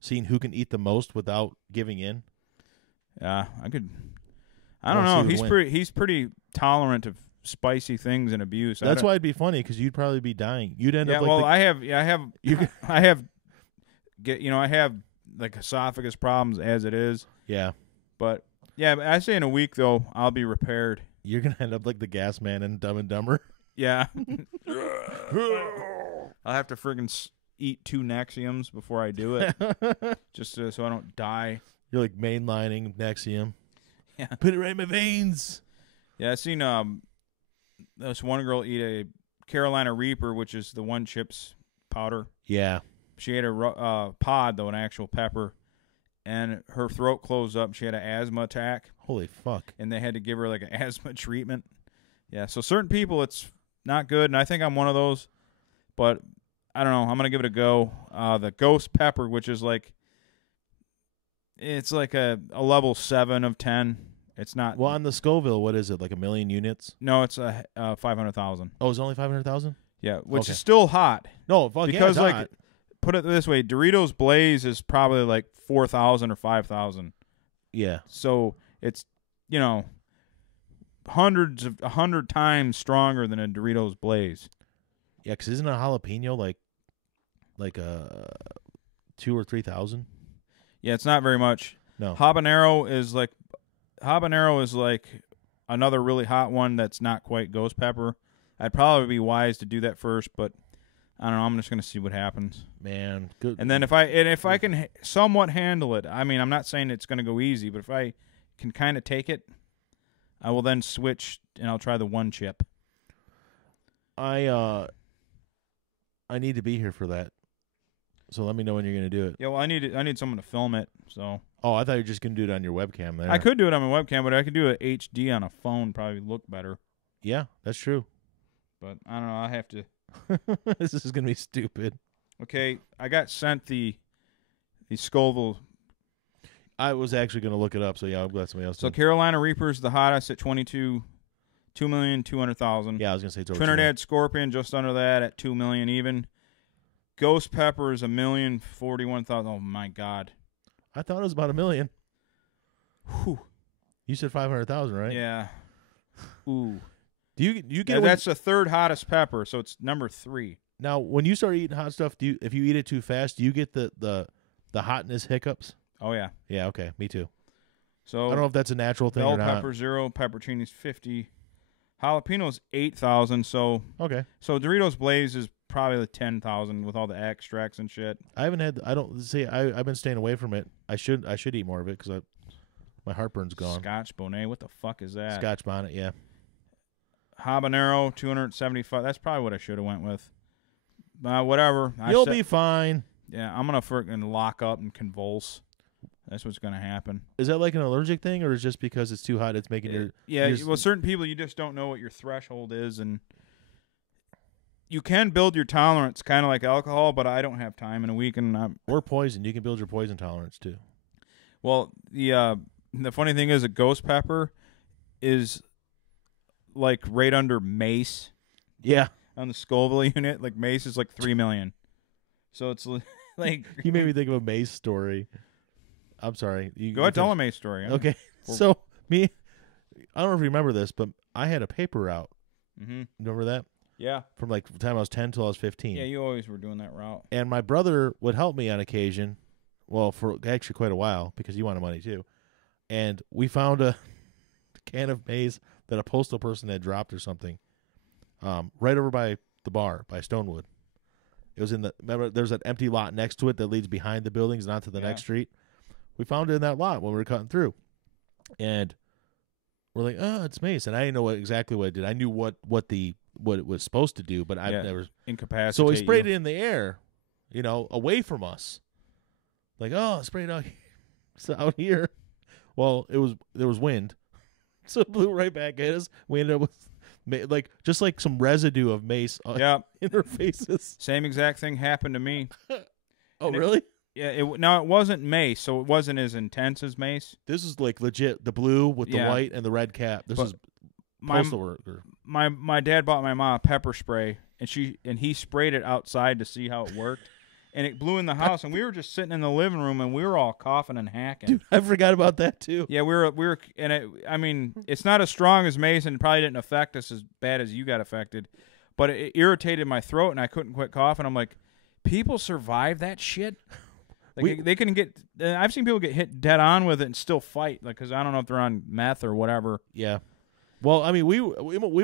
seeing who can eat the most without giving in. Yeah, I could. I I don't wanna know. see who He's pretty tolerant of spicy things and abuse. That's why it'd be funny because you'd probably be dying. You'd end Yeah, up like well, the- I have I have like esophagus problems as it is. yeah. But yeah, I say in a week though I'll be repaired. You're gonna end up like the gas man in Dumb and Dumber. Yeah. I'll have to friggin' eat 2 Nexiums before I do it, just so I don't die. You're like mainlining Nexium. Yeah. Put it right in my veins. Yeah, I seen this one girl eat a Carolina Reaper, which is the one chips powder. Yeah. She ate a pod though, an actual pepper, and her throat closed up. She had an asthma attack, Holy fuck. and they had to give her like an asthma treatment. Yeah, so certain people it's not good, and I think I'm one of those. But I don't know. I'm gonna give it a go. The ghost pepper, which is like, it's like a level 7 of 10. It's not. Well, on the Scoville, what is it, like 1 million units? No, it's 500,000. Oh, it's only 500,000? Yeah, which Okay. is still hot. No, fuck Because, yeah, like, not. put it this way, Doritos Blaze is probably like 4,000 or 5,000. Yeah. So it's, you know, 100 times stronger than a Doritos Blaze. Yeah, because isn't a jalapeno like 2,000 or 3,000? Yeah, it's not very much. No. Habanero is like another really hot one that's not quite ghost pepper. I'd probably be wise to do that first, but I don't know. I'm just going to see what happens. Man, good. And then if I can somewhat handle it, I mean, I'm not saying it's going to go easy, but if I can kind of take it, I will then switch and I'll try the one chip. I need to be here for that. So let me know when you're going to do it. Yeah, well, I need someone to film it. So Oh, I thought you were just going to do it on your webcam there. I could do it on my webcam, but I could do it HD on a phone. Probably look better. Yeah, that's true. But I don't know. I have to. This is going to be stupid. Okay, I got sent the Scoville. I was actually going to look it up, so yeah, I'm glad somebody else So did. Carolina Reaper's the hottest at 2,200,000. Yeah, I was going to say it's over Trinidad Scorpion just under that at 2 million even. Ghost Pepper is 1,041,000. Oh my God. I thought it was about 1 million. Whew. You said 500,000, right? Yeah. Ooh. Do you get Yeah, that's the third hottest pepper, so it's number 3. now when you start eating hot stuff? If you eat it too fast, do you get the hotness hiccups? Oh yeah. Yeah, okay, me too. So I don't know if that's a natural thing bell or not. pepper 0, pepperoncinis 50, jalapenos 8,000. So Okay, Doritos Blaze is probably the 10,000 with all the extracts and shit. I haven't had. I don't see. I've been staying away from it. I should eat more of it because my heartburn's gone. Scotch Bonnet, what the fuck is that? Scotch bonnet, yeah. Habanero 275. That's probably what I should have went with. Whatever. You'll be fine. Yeah, I'm gonna freaking lock up and convulse. That's what's gonna happen. Is that like an allergic thing, or is it just because it's too hot? It's making your Well, certain people you just don't know what your threshold is, and you can build your tolerance, kind of like alcohol. But I don't have time in a week, and or poison. You can build your poison tolerance too. well, the funny thing is, a ghost pepper is like right under mace Yeah, on the Scoville unit. Like mace is like 3 million, so it's like you made me think of a mace story. I'm sorry. Go ahead, tell a mace story. Okay, so I don't know if you remember this, but I had a paper route. Mm-hmm. Remember that? Yeah. From like the time I was 10 till I was 15. Yeah, you always were doing that route. And my brother would help me on occasion. Well, for actually quite a while because he wanted money too. And we found a can of maize that a postal person had dropped or something, right over by the bar by Stonewood. It was remember there's an empty lot next to it that leads behind the buildings and onto the next street. We found it in that lot when we were cutting through, and we're like, "Oh, it's mace," and I didn't know exactly what it did. I knew what it was supposed to do, but I've never incapacitate. So he sprayed it in the air, away from us. Like, oh, sprayed out here. Well, there was wind, so it blew right back at us. We ended up with just like some residue of mace in our faces. Same exact thing happened to me. Oh, really? It wasn't mace, so it wasn't as intense as mace. This is like legit the blue with the white and the red cap. This is postal worker. My dad bought my mom a pepper spray, and he sprayed it outside to see how it worked. And it blew in the house, and we were just sitting in the living room, and we were all coughing and hacking. Dude, I forgot about that too. Yeah, we were, and I mean, it's not as strong as mace, and probably didn't affect us as bad as you got affected, but it irritated my throat, and I couldn't quit coughing. I'm like, people survive that shit. Like they can get. I've seen people get hit dead on with it and still fight, like because I don't know if they're on meth or whatever. Yeah. Well, I mean, we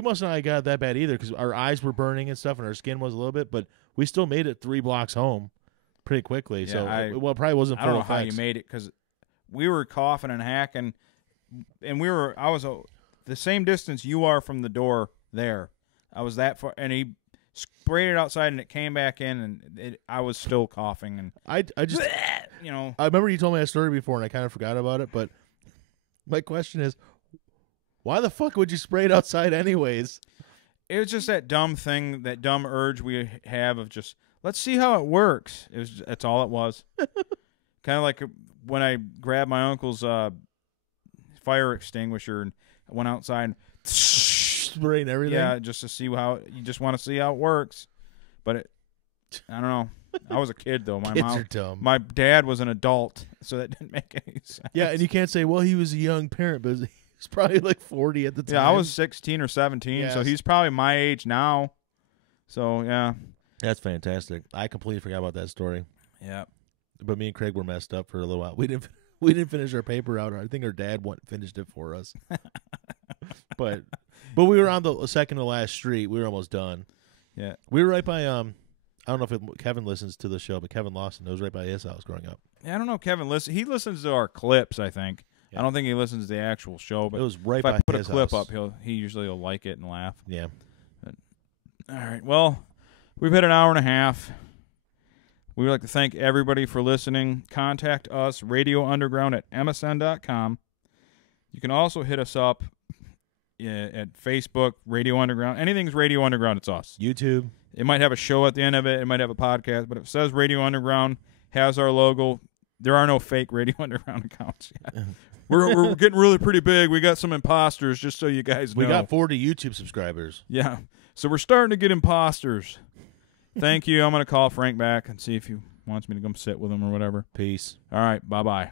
must not have got that bad either because our eyes were burning and stuff, and our skin was a little bit, but we still made it 3 blocks home pretty quickly. Yeah, so it probably wasn't. I don't know how you made it because we were coughing and hacking, and I was the same distance you are from the door there. I was that far, and he sprayed it outside, and it came back in, and I was still coughing, and I just I remember you told me that story before, and I kind of forgot about it. But my question is, why the fuck would you spray it outside anyways? It was just that dumb thing, that dumb urge we have of just let's see how it works. That's all it was. Kind of like when I grabbed my uncle's fire extinguisher and went outside and spraying everything. yeah, just to see how you just want to see how it works. But I don't know. I was a kid though. My Kids mom, are dumb. my dad was an adult, so that didn't make any sense. Yeah, and you can't say, well, he was a young parent, but he's probably like 40 at the time. Yeah, I was 16 or 17, so Yes. he's probably my age now. So yeah, That's fantastic. I completely forgot about that story. yeah. But me and Craig were messed up for a little while. We didn't finish our paper out. I think our dad finished it for us. but we were on the second to last street. We were almost done. Yeah. We were right by I don't know if Kevin listens to the show, but Kevin Lawson was right by his house growing up. I don't know. Kevin he listens to our clips. I think. Yeah. I don't think he listens to the actual show. But It was right if by I put a his clip house. up, he usually will like it and laugh. Yeah. All right. Well, we've hit an hour and a half. We would like to thank everybody for listening. Contact us, radiounderground@msn.com. You can also hit us up at Facebook, Radio Underground. Anything's Radio Underground, it's us. YouTube. It might have a show at the end of it. It might have a podcast, but if it says Radio Underground, has our logo. There are no fake Radio Underground accounts yet. We're getting really pretty big. We got some imposters, just so you guys know. We got 40 YouTube subscribers. Yeah. So we're starting to get imposters. Thank you. I'm going to call Frank back and see if he wants me to come sit with him or whatever. Peace. All right. Bye-bye.